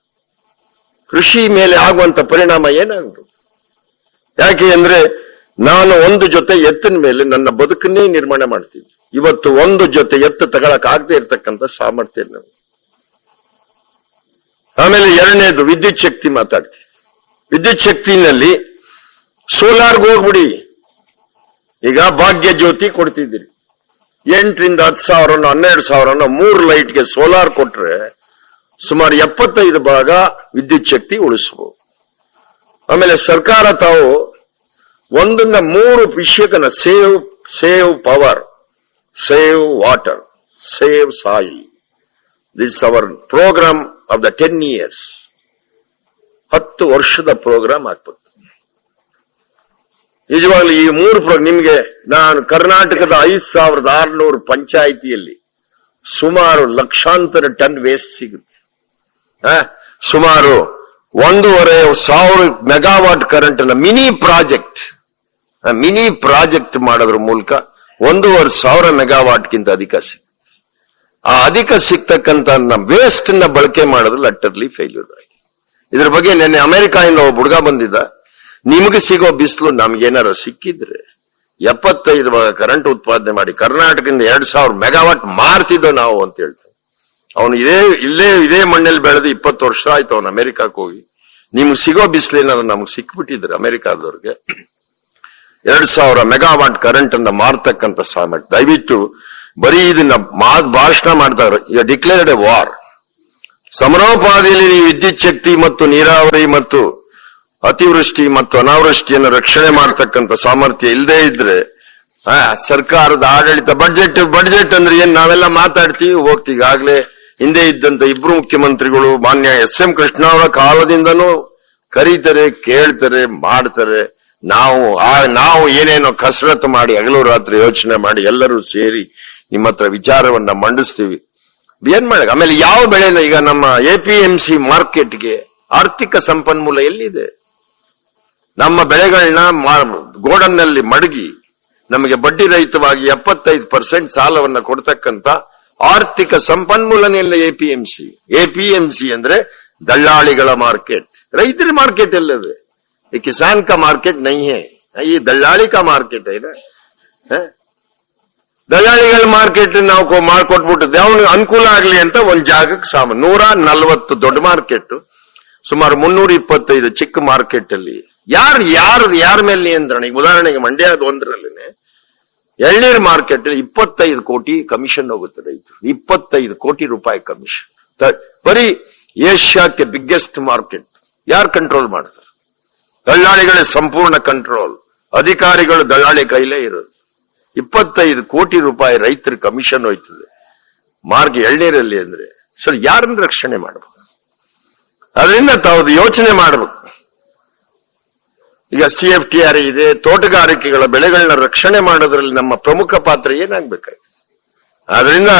ಕೃಷಿ ಮೇಲೆ ಆಗುವಂತ ಪರಿಣಾಮ ಏನಾಗ್ಬೋದು? ಯಾಕೆ ಅಂದ್ರೆ ನಾನು ಒಂದು ಜೊತೆ ಎತ್ತಿನ ಮೇಲೆ ನನ್ನ ಬದುಕನ್ನೇ ನಿರ್ಮಾಣ ಮಾಡ್ತೀನಿ. ಇವತ್ತು ಒಂದು ಜೊತೆ ಎತ್ತು ತಗೊಳಕ್ ಆಗದೆ ಇರ್ತಕ್ಕಂಥ ಸಾಮರ್ಥ್ಯ ನಾವು. ಆಮೇಲೆ ಎರಡನೇದು ವಿದ್ಯುತ್ ಶಕ್ತಿ ಮಾತಾಡ್ತೀವಿ. ವಿದ್ಯುತ್ ಶಕ್ತಿನಲ್ಲಿ ಸೋಲಾರ್ಗೆ ಹೋಗ್ಬಿಡಿ. ಈಗ ಭಾಗ್ಯ ಜ್ಯೋತಿ ಕೊಡ್ತಿದ್ದೀರಿ, 8ರಿಂದ 10,000 12,000 3 ಲೈಟ್ಗೆ ಸೋಲಾರ್ ಕೊಟ್ರೆ ಸುಮಾರು 75 ಭಾಗ ವಿದ್ಯುತ್ ಶಕ್ತಿ ಉಳಿಸಬಹುದು. ಆಮೇಲೆ ಸರ್ಕಾರ ತಾವು 3 ವಿಷಯಕ್ಕನ್ನ save power, save water, save soil. This our programme of the 10 years. 10 ವರ್ಷದ ಪ್ರೋಗ್ರಾಮ್ ಆಗ್ತದೆ. ನಿಜವಾಗ್ಲೂ ಈ 3 ನಿಮ್ಗೆ ನಾನು ಕರ್ನಾಟಕದ 5,600 ಪಂಚಾಯಿತಿಯಲ್ಲಿ ಸುಮಾರು ಲಕ್ಷಾಂತರ ಟನ್ ವೇಸ್ಟ್ ಸಿಗುತ್ತೆ. ಸುಮಾರು 1,500 ಮೆಗಾವಾಟ್ ಕರೆಂಟ್ ನ ಮಿನಿ ಪ್ರಾಜೆಕ್ಟ್ ಮಾಡೋದ್ರ ಮೂಲಕ 1,500 ಮೆಗಾವಾಟ್ಗಿಂತ ಅಧಿಕ ಸಿಗುತ್ತೆ. ಆ ಅಧಿಕ ಸಿಗ್ತಕ್ಕಂತ ವೇಸ್ಟ್ ನ ಬಳಕೆ ಮಾಡೋದ್ರಲ್ಲಿ ಅಟ್ಟರ್ಲಿ ಫೇಲ್ಯೂರ್ ಆಗಿ. ಇದ್ರ ಬಗ್ಗೆ ನಿನ್ನೆ ಅಮೆರಿಕಾದಿಂದ ಒಬ್ಬ ಹುಡುಗ ಬಂದಿದ್ದ. ನಿಮ್ಗೆ ಸಿಗೋ ಬಿಸಿಲು ನಮ್ಗೇನಾರ ಸಿಕ್ಕಿದ್ರೆ 75 ಭಾಗ ಕರೆಂಟ್ ಉತ್ಪಾದನೆ ಮಾಡಿ ಕರ್ನಾಟಕದಿಂದ 2,000 ಮೆಗಾವಾಟ್ ಮಾರ್ತಿದ್ದೋ ನಾವು ಅಂತ ಹೇಳ್ತಾನೆ. ಅವನು ಇದೇ ಮಣ್ಣಲ್ಲಿ ಬೆಳೆದು 20 ವರ್ಷ ಆಯ್ತು ಅವನು ಅಮೆರಿಕಕ್ಕೆ ಹೋಗಿ. ನಿಮ್ಗೆ ಸಿಗೋ ಬಿಸಿಲೇನಾದ್ರು ನಮ್ಗೆ ಸಿಕ್ಬಿಟ್ಟಿದ್ರೆ ಅಮೆರಿಕಾದವ್ರಿಗೆ 2,000 ಮೆಗಾವಾಟ್ ಕರೆಂಟ್ ಅನ್ನ ಮಾರ್ತಕ್ಕಂಥ ಸಾಮರ್ಥ್ಯ. ದಯವಿಟ್ಟು ಬರೀ ಇದನ್ನ ಭಾಷಣ ಮಾಡ್ತಾರೆ. ಈಗ ಡಿಕ್ಲೇರ್ಡ್ ಎ ವಾರ್. ಸಮರೋಪಾದಿಯಲ್ಲಿ ನೀವು ವಿದ್ಯುತ್ ಶಕ್ತಿ ಮತ್ತು ನೀರಾವರಿ ಮತ್ತು ಅತಿವೃಷ್ಟಿ ಮತ್ತು ಅನಾವೃಷ್ಟಿಯನ್ನು ರಕ್ಷಣೆ ಮಾಡತಕ್ಕಂಥ ಸಾಮರ್ಥ್ಯ ಇಲ್ಲದೆ ಇದ್ರೆ ಸರ್ಕಾರದ ಆಡಳಿತ ಬಡ್ಜೆಟ್ ಅಂದ್ರೆ ಏನ್ ನಾವೆಲ್ಲ ಮಾತಾಡ್ತೀವಿ ಹೋಗ್ತೀವಿ. ಈಗಾಗಲೇ ಹಿಂದೆ ಇದ್ದಂತ ಇಬ್ರು ಮುಖ್ಯಮಂತ್ರಿಗಳು ಮಾನ್ಯ ಎಸ್.ಎಂ. ಕೃಷ್ಣ ಅವರ ಕಾಲದಿಂದನೂ ಕರೀತಾರೆ, ಕೇಳ್ತಾರೆ, ಮಾಡ್ತಾರೆ. ನಾವು ಏನೇನೋ ಕಸರತ್ತು ಮಾಡಿ ಹಗಲು ರಾತ್ರಿ ಯೋಚನೆ ಮಾಡಿ ಎಲ್ಲರೂ ಸೇರಿ ನಿಮ್ಮ ಹತ್ರ ವಿಚಾರವನ್ನ ಮಂಡಿಸ್ತೀವಿ. ಏನ್ ಮಾಡ ಆಮೇಲೆ ಯಾವ ಬೆಳೆನ ಈಗ ನಮ್ಮ APMC ಮಾರ್ಕೆಟ್ಗೆ ಆರ್ಥಿಕ ಸಂಪನ್ಮೂಲ ಎಲ್ಲಿದೆ? ನಮ್ಮ ಬೆಳೆಗಳನ್ನ ಗೋಡನ್ನಲ್ಲಿ ಮಡಗಿ ನಮಗೆ ಬಡ್ಡಿ ರಹಿತವಾಗಿ 75% ಸಾಲವನ್ನ ಕೊಡ್ತಕ್ಕಂತ ಆರ್ಥಿಕ ಸಂಪನ್ಮೂಲನೆಲ್ಲ APMC ಅಂದ್ರೆ ದಳ್ಳಾಳಿಗಳ ಮಾರ್ಕೆಟ್. ರೈತರ ಮಾರ್ಕೆಟ್ ಎಲ್ಲದೆ? ಈ ಕಿಸಾನ್ ಕಾ ಮಾರ್ಕೆಟ್ ನಹೀ ಹೈ, ಈ ದಳ್ಳಾಳಿ ಕಾ ಮಾರ್ಕೆಟ್ ಇದೆ. ದಳ್ಳಾಳಿಗಳ ಮಾರ್ಕೆಟ್ ನಾವು ಮಾಡ್ಕೊಟ್ಬಿಟ್ಟಿದ್ದೆ, ಅವನು ಅನುಕೂಲ ಆಗ್ಲಿ ಅಂತ ಒಂದ್ ಜಾಗಕ್ಕೆ 140 ದೊಡ್ಡ ಮಾರ್ಕೆಟ್, ಸುಮಾರು 325 ಚಿಕ್ಕ ಮಾರ್ಕೆಟ್ ಅಲ್ಲಿ ಯಾರ ಮೇಲೆ ನಿಯಂತ್ರಣ? ಈಗ ಉದಾಹರಣೆಗೆ ಮಂಡ್ಯದ ಒಂದರಲ್ಲಿನೆ ಎಳ್ನೀರ್ ಮಾರ್ಕೆಟ್ 25 ಕೋಟಿ ಕಮಿಷನ್ ಹೋಗುತ್ತೆ ರೈತರು. 25 ಕೋಟಿ ರೂಪಾಯಿ ಕಮಿಷನ್. ಬರೀ ಏಷ್ಯಾಕ್ಕೆ ಬಿಗ್ಗೆಸ್ಟ್ ಮಾರ್ಕೆಟ್. ಯಾರು ಕಂಟ್ರೋಲ್ ಮಾಡ್ತಾರೆ? ದಳ್ಳಾಳಿಗಳ ಸಂಪೂರ್ಣ ಕಂಟ್ರೋಲ್. ಅಧಿಕಾರಿಗಳು ದಳ್ಳಾಳಿ ಕೈಲೇ ಇರೋದು. 25 ಕೋಟಿ ರೂಪಾಯಿ ರೈತರ ಕಮಿಷನ್ ಹೋಯ್ತದೆ ಎಳ್ನೀರಲ್ಲಿ ಅಂದ್ರೆ. ಸರ್ ಯಾರನ್ನ ರಕ್ಷಣೆ ಮಾಡಬೇಕು? ಅದರಿಂದ ತಾವು ಯೋಚನೆ ಮಾಡಬೇಕು. ಈಗ CFTR ಇದೆ. ತೋಟಗಾರಿಕೆಗಳ ಬೆಳೆಗಳನ್ನ ರಕ್ಷಣೆ ಮಾಡೋದ್ರಲ್ಲಿ ನಮ್ಮ ಪ್ರಮುಖ ಪಾತ್ರ ಏನಾಗ್ಬೇಕಾಗಿದೆ? ಆದ್ರಿಂದ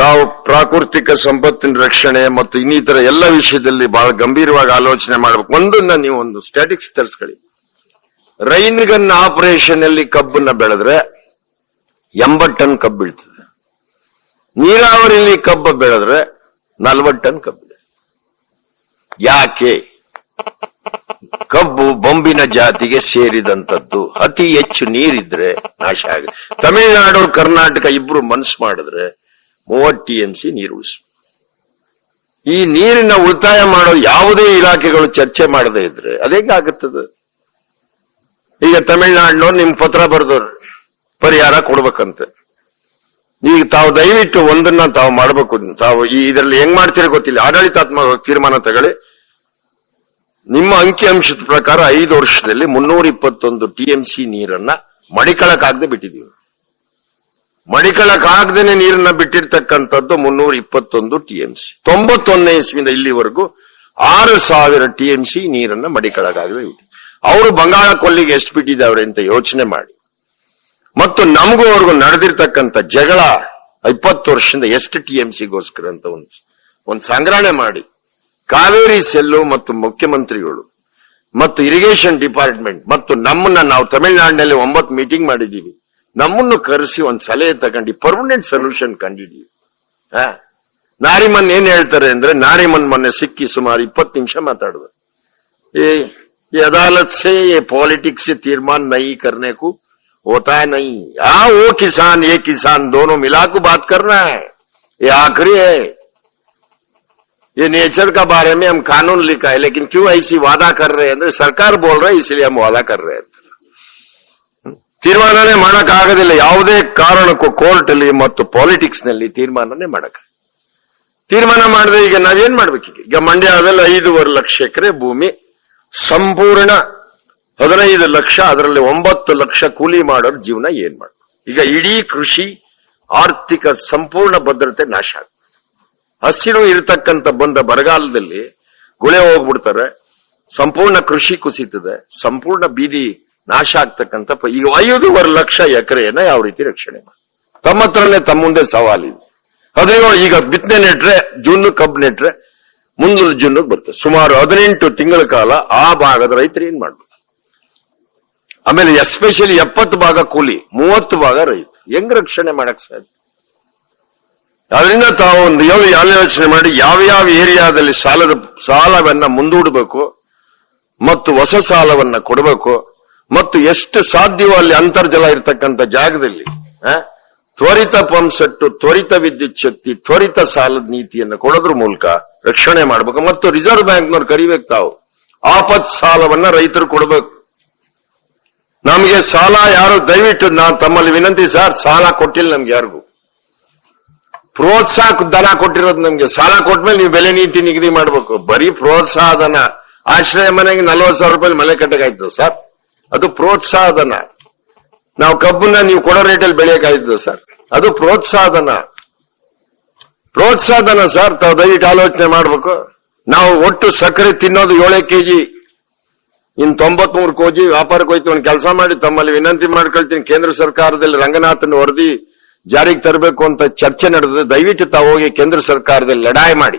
ತಾವು ಪ್ರಾಕೃತಿಕ ಸಂಪತ್ತಿನ ರಕ್ಷಣೆ ಮತ್ತು ಇನ್ನಿತರ ಎಲ್ಲ ವಿಷಯದಲ್ಲಿ ಬಹಳ ಗಂಭೀರವಾಗಿ ಆಲೋಚನೆ ಮಾಡಬೇಕು. ನೀವು ಒಂದು ಸ್ಟ್ಯಾಟಿಕ್ಸ್ ತರಿಸ್ಕೊಳ್ಳಿ. ರೈನ್ಗನ್ ಆಪರೇಷನ್ ಅಲ್ಲಿ ಕಬ್ಬನ್ನ ಬೆಳೆದ್ರೆ 80 ಟನ್ ಕಬ್ಬು ಬೀಳ್ತದೆ. ನೀರಾವರಿಯಲ್ಲಿ ಕಬ್ಬು ಬೆಳೆದ್ರೆ 40 ಟನ್ ಕಬ್ಬು. ಯಾಕೆ? ಕಬ್ಬು ಬೊಂಬಿನ ಜಾತಿಗೆ ಸೇರಿದಂತದ್ದು. ಅತಿ ಹೆಚ್ಚು ನೀರಿದ್ರೆ ನಾಶ ಆಗುತ್ತೆ. ತಮಿಳುನಾಡು ಕರ್ನಾಟಕ ಇಬ್ರು ಮನಸ್ಸು ಮಾಡಿದ್ರೆ 30 TMC ನೀರು ಉಳಿಸ. ಈ ನೀರಿನ ಉಳಿತಾಯ ಮಾಡೋ ಯಾವುದೇ ಇಲಾಖೆಗಳು ಚರ್ಚೆ ಮಾಡದೇ ಇದ್ರೆ ಅದೇಗಾಗುತ್ತದೆ? ಈಗ ತಮಿಳುನಾಡಿನವ್ರು ನಿಮ್ ಪತ್ರ ಬರೆದವ್ರು ಪರಿಹಾರ ಕೊಡ್ಬೇಕಂತೆ. ಈಗ ತಾವು ದಯವಿಟ್ಟು ಒಂದನ್ನ ತಾವು ಮಾಡಬೇಕು. ತಾವು ಇದರಲ್ಲಿ ಹೆಂಗ್ ಮಾಡ್ತೀರ ಗೊತ್ತಿಲ್ಲ. ಆಡಳಿತಾತ್ಮಕ ತೀರ್ಮಾನ ತಗೊಳ್ಳಿ. ನಿಮ್ಮ ಅಂಕಿಅಂಶದ ಪ್ರಕಾರ 5 ವರ್ಷದಲ್ಲಿ 321 TMC ನೀರನ್ನ ಮಡಿಕಳಕ್ಕಾಗದೆ ಬಿಟ್ಟಿದೀವಿ. ಮಡಿಕಳಕ್ಕಾಗದೇನೆ ನೀರನ್ನ ಬಿಟ್ಟಿರ್ತಕ್ಕಂಥದ್ದು 321 TMC. 91ನೇ ಇಸ್ವಿಯಿಂದ ಇಲ್ಲಿವರೆಗೂ 6,000 TMC ನೀರನ್ನ ಮಡಿಕಳಕ್ಕಾಗದೆ ಬಿಟ್ಟಿದೆ. ಅವರು ಬಂಗಾಳ ಕೊಲ್ಲಿಗೆ ಎಷ್ಟು ಬಿಟ್ಟಿದ್ದಾವ್ರೆ ಅಂತ ಯೋಚನೆ ಮಾಡಿ. ಮತ್ತು ನಮಗೂ ಅವ್ರಿಗೂ ನಡೆದಿರ್ತಕ್ಕಂಥ ಜಗಳ 20 ವರ್ಷದಿಂದ ಎಷ್ಟು TMCಗೋಸ್ಕರ ಅಂತ ಒಂದು ಸಂಗ್ರಹಣೆ ಮಾಡಿ ಕಾವೇರಿ ಸೆಲ್ಲು ಮತ್ತು ಮುಖ್ಯಮಂತ್ರಿಗಳು ಮತ್ತು ಇರಿಗೇಷನ್ ಡಿಪಾರ್ಟ್ಮೆಂಟ್ ಮತ್ತು ನಾವು ತಮಿಳುನಾಡಿನಲ್ಲಿ 9 ಮೀಟಿಂಗ್ ಮಾಡಿದೀವಿ. ನಮ್ಮನ್ನು ಕರೆಸಿ ಒಂದ್ ಸಲಹೆ ತಗೊಂಡು ಪರ್ಮನೆಂಟ್ ಸೊಲ್ಯೂಷನ್ ಕಂಡಿದ್ದೀವಿ. ನಾರಿಮನ್ ಏನ್ ಹೇಳ್ತಾರೆ ಅಂದ್ರೆ, ನಾರಿಮನ್ ಮೊನ್ನೆ ಸಿಕ್ಕಿ ಸುಮಾರು 20 ನಿಮಿಷ ಮಾತಾಡಿದ್ರು. ये अदालत से ये पॉलिटिक्स से तीर्मान नहीं करने को होता है नहीं। वो किसान ये किसान दोनों मिला को बात करना है। ये आखिरी है। ये नेचर का बारे में हम कानून लिखा है, लेकिन क्यों ऐसी वादा कर रहे हैं? सरकार बोल रहे है इसलिए हम वादा कर रहे हैं. ತೀರ್ಮಾನನೇ ಮಾಡಕ್ಕಾಗೋದಿಲ್ಲ ಯಾವುದೇ ಕಾರಣಕ್ಕೂ ಕೋರ್ಟ್ ಅಲ್ಲಿ ಮತ್ತು ಪಾಲಿಟಿಕ್ಸ್ ನಲ್ಲಿ ತೀರ್ಮಾನನೇ ಮಾಡಕ. ತೀರ್ಮಾನ ಮಾಡಿದ್ರೆ ಈಗ ನಾವೇನ್ ಮಾಡ್ಬೇಕು? ಈಗ ಮಂಡ್ಯದಲ್ಲಿ 5.5 ಲಕ್ಷ ಎಕರೆ ಭೂಮಿ ಸಂಪೂರ್ಣ 15 ಲಕ್ಷ, ಅದರಲ್ಲಿ 9 ಲಕ್ಷ ಕೂಲಿ ಮಾಡೋರ್ ಜೀವನ ಏನ್ ಮಾಡ್ಬೇಕು? ಈಗ ಇಡೀ ಕೃಷಿ ಆರ್ಥಿಕ ಸಂಪೂರ್ಣ ಭದ್ರತೆ ನಾಶ ಆಗ್ತದೆ. ಹಸಿರು ಇರತಕ್ಕಂತ ಬಂದ ಬರಗಾಲದಲ್ಲಿ ಗುಳೆ ಹೋಗ್ಬಿಡ್ತಾರೆ, ಸಂಪೂರ್ಣ ಕೃಷಿ ಕುಸಿತದೆ, ಸಂಪೂರ್ಣ ಬೀದಿ ನಾಶ ಆಗ್ತಕ್ಕಂಥ ಈಗ 5.5 ಲಕ್ಷ ಎಕರೆಯನ್ನ ಯಾವ ರೀತಿ ರಕ್ಷಣೆ ಮಾಡಿ? ತಮ್ಮ ಹತ್ರನೇ ತಮ್ಮ ಮುಂದೆ ಸವಾಲಿದೆ. 17 ಈಗ ಬಿತ್ತನೆ ನೆಟ್ರೆ ಜೂನ್ ಕಬ್ಬು ನೆಟ್ರೆ ಮುಂದಿನ ಜೂನ್ ಬರ್ತದೆ. ಸುಮಾರು 18 ತಿಂಗಳ ಕಾಲ ಆ ಭಾಗದ ರೈತರು ಏನ್ ಮಾಡ್ಬೇಕು? ಆಮೇಲೆ ಎಸ್ಪೆಷಲಿ 70 ಭಾಗ ಕೂಲಿ, 30 ಭಾಗ ರೈತ. ಹೆಂಗ್ ರಕ್ಷಣೆ ಮಾಡಕ್ ಸಾಧ್ಯ? ಅದರಿಂದ ತಾವು ಒಂದು ಆಲೋಚನೆ ಮಾಡಿ ಯಾವ ಏರಿಯಾದಲ್ಲಿ ಸಾಲವನ್ನ ಮುಂದೂಡಬೇಕು ಮತ್ತು ಹೊಸ ಸಾಲವನ್ನ ಕೊಡಬೇಕು ಮತ್ತು ಎಷ್ಟು ಸಾಧ್ಯವೋ ಅಲ್ಲಿ ಅಂತರ್ಜಲ ಇರತಕ್ಕಂತ ಜಾಗದಲ್ಲಿ ತ್ವರಿತ ಪಂಪ್ ಸೆಟ್, ತ್ವರಿತ ವಿದ್ಯುತ್ ಶಕ್ತಿ, ತ್ವರಿತ ಸಾಲದ ನೀತಿಯನ್ನು ಕೊಡೋದ್ರ ಮೂಲಕ ರಕ್ಷಣೆ ಮಾಡಬೇಕು. ಮತ್ತು ರಿಸರ್ವ್ ಬ್ಯಾಂಕ್ನವ್ರು ಕರಿಬೇಕು, ತಾವು ಆಪತ್ ಸಾಲವನ್ನ ರೈತರು ಕೊಡಬೇಕು. ನಮಗೆ ಸಾಲ ಯಾರು ದಯವಿಟ್ಟು ನಾನು ತಮ್ಮಲ್ಲಿ ವಿನಂತಿ ಸರ್, ಸಾಲ ಕೊಟ್ಟಿಲ್ಲ ನಮ್ಗೆ ಯಾರಿಗೂ. ಪ್ರೋತ್ಸಾಹ ಧನ ಕೊಟ್ಟಿರೋದು ನಮ್ಗೆ. ಸಾಲ ಕೊಟ್ಮೇಲೆ ನೀವು ಬೆಲೆ ನೀತಿ ನಿಗದಿ ಮಾಡ್ಬೇಕು. ಬರೀ ಪ್ರೋತ್ಸಾಹ ಧನ, ಆಶ್ರಯ ಮನೆಗೆ 40,000 ರೂಪಾಯಿ ಮನೆ ಕಟ್ಟಕಾಯ್ತು ಸರ್, ಅದು ಪ್ರೋತ್ಸಾಹ ಧನ. ನಾವು ಕಬ್ಬನ್ನ ನೀವು ಕೊಡೋ ರೇಟಲ್ಲಿ ಬೆಳೆಯಕ್ಕಾಯ್ತು ಸರ್, ಅದು ಪ್ರೋತ್ಸಾಹ ಧನ. ಪ್ರೋತ್ಸಾಹ ಧನ ಸರ್, ತಾವು ದಯವಿಟ್ಟು ಆಲೋಚನೆ ಮಾಡ್ಬೇಕು. ನಾವು ಒಟ್ಟು ಸಕ್ಕರೆ ತಿನ್ನೋದು 7 ಕೆಜಿ, ಇನ್ 93 ಕೆಜಿ ವ್ಯಾಪಾರಕ್ಕೆ ಹೋಯ್ತು. ಒಂದು ಕೆಲಸ ಮಾಡಿ, ತಮ್ಮಲ್ಲಿ ವಿನಂತಿ ಮಾಡ್ಕೊಳ್ತೀನಿ, ಕೇಂದ್ರ ಸರ್ಕಾರದಲ್ಲಿ ರಂಗನಾಥನ್ ವರದಿ ಜಾರಿಗೆ ತರಬೇಕು ಅಂತ ಚರ್ಚೆ ನಡೆದಿದೆ. ದಯವಿಟ್ಟು ತಾವು ಹೋಗಿ ಕೇಂದ್ರ ಸರ್ಕಾರದಲ್ಲಿ ಲಡಾಯಿ ಮಾಡಿ.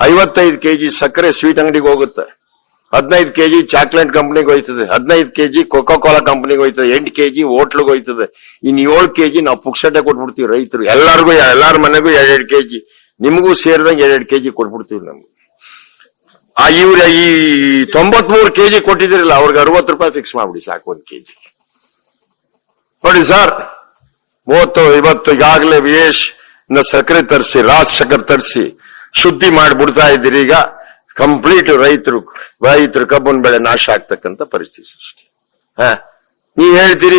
55 ಕೆಜಿ ಸಕ್ಕರೆ ಸ್ವೀಟ್ ಅಂಗಡಿಗೆ ಹೋಗುತ್ತೆ, 15 ಕೆಜಿ ಚಾಕ್ಲೇಟ್ ಕಂಪನಿಗೆ ಹೋಯ್ತದೆ, 15 ಕೆಜಿ ಕೊಕೋ ಕೋಲಾ ಕಂಪನಿಗೆ ಹೋಯ್ತದೆ, 8 ಕೆಜಿ ಹೋಟ್ಲಿಗೆ ಹೋಯ್ತದೆ. ಇನ್ 7 ಕೆಜಿ ನಾವು ಪುಕ್ಷಟೆ ಕೊಟ್ಬಿಡ್ತೀವಿ ರೈತರು ಎಲ್ಲಾರ್ಗೂ, ಎಲ್ಲಾರ ಮನೆಗೂ 2 ಕೆಜಿ, ನಿಮಗೂ ಸೇರಿದಂಗೆ 2 ಕೆಜಿ ಕೊಟ್ಬಿಡ್ತೀವಿ ನಮ್ಗೆ. ಇವ್ರ ಈ 93 ಕೆಜಿ ಕೊಟ್ಟಿದಿರಲ್ಲ, ಅವ್ರಿಗೆ 60 ರೂಪಾಯಿ ಫಿಕ್ಸ್ ಮಾಡ್ಬಿಡಿ ಸಾಕು 1 ಕೆಜಿ. ನೋಡಿ ಸರ್, 30-50 ಈಗಾಗಲೇ ವಿಶೇಷ ಸಕ್ಕರೆ ತರಿಸಿ, ರಾಜ್ ಸಕ್ಕರೆ ತರಿಸಿ ಶುದ್ಧಿ ಮಾಡಿಬಿಡ್ತಾ ಇದ್ದೀರಿ. ಈಗ ಕಂಪ್ಲೀಟ್ ರೈತರು ಕಬ್ಬನ್ ಬೆಳೆ ನಾಶ ಆಗ್ತಕ್ಕಂಥ ಪರಿಸ್ಥಿತಿ ಸೃಷ್ಟಿ. ನೀವ್ ಹೇಳ್ತೀರಿ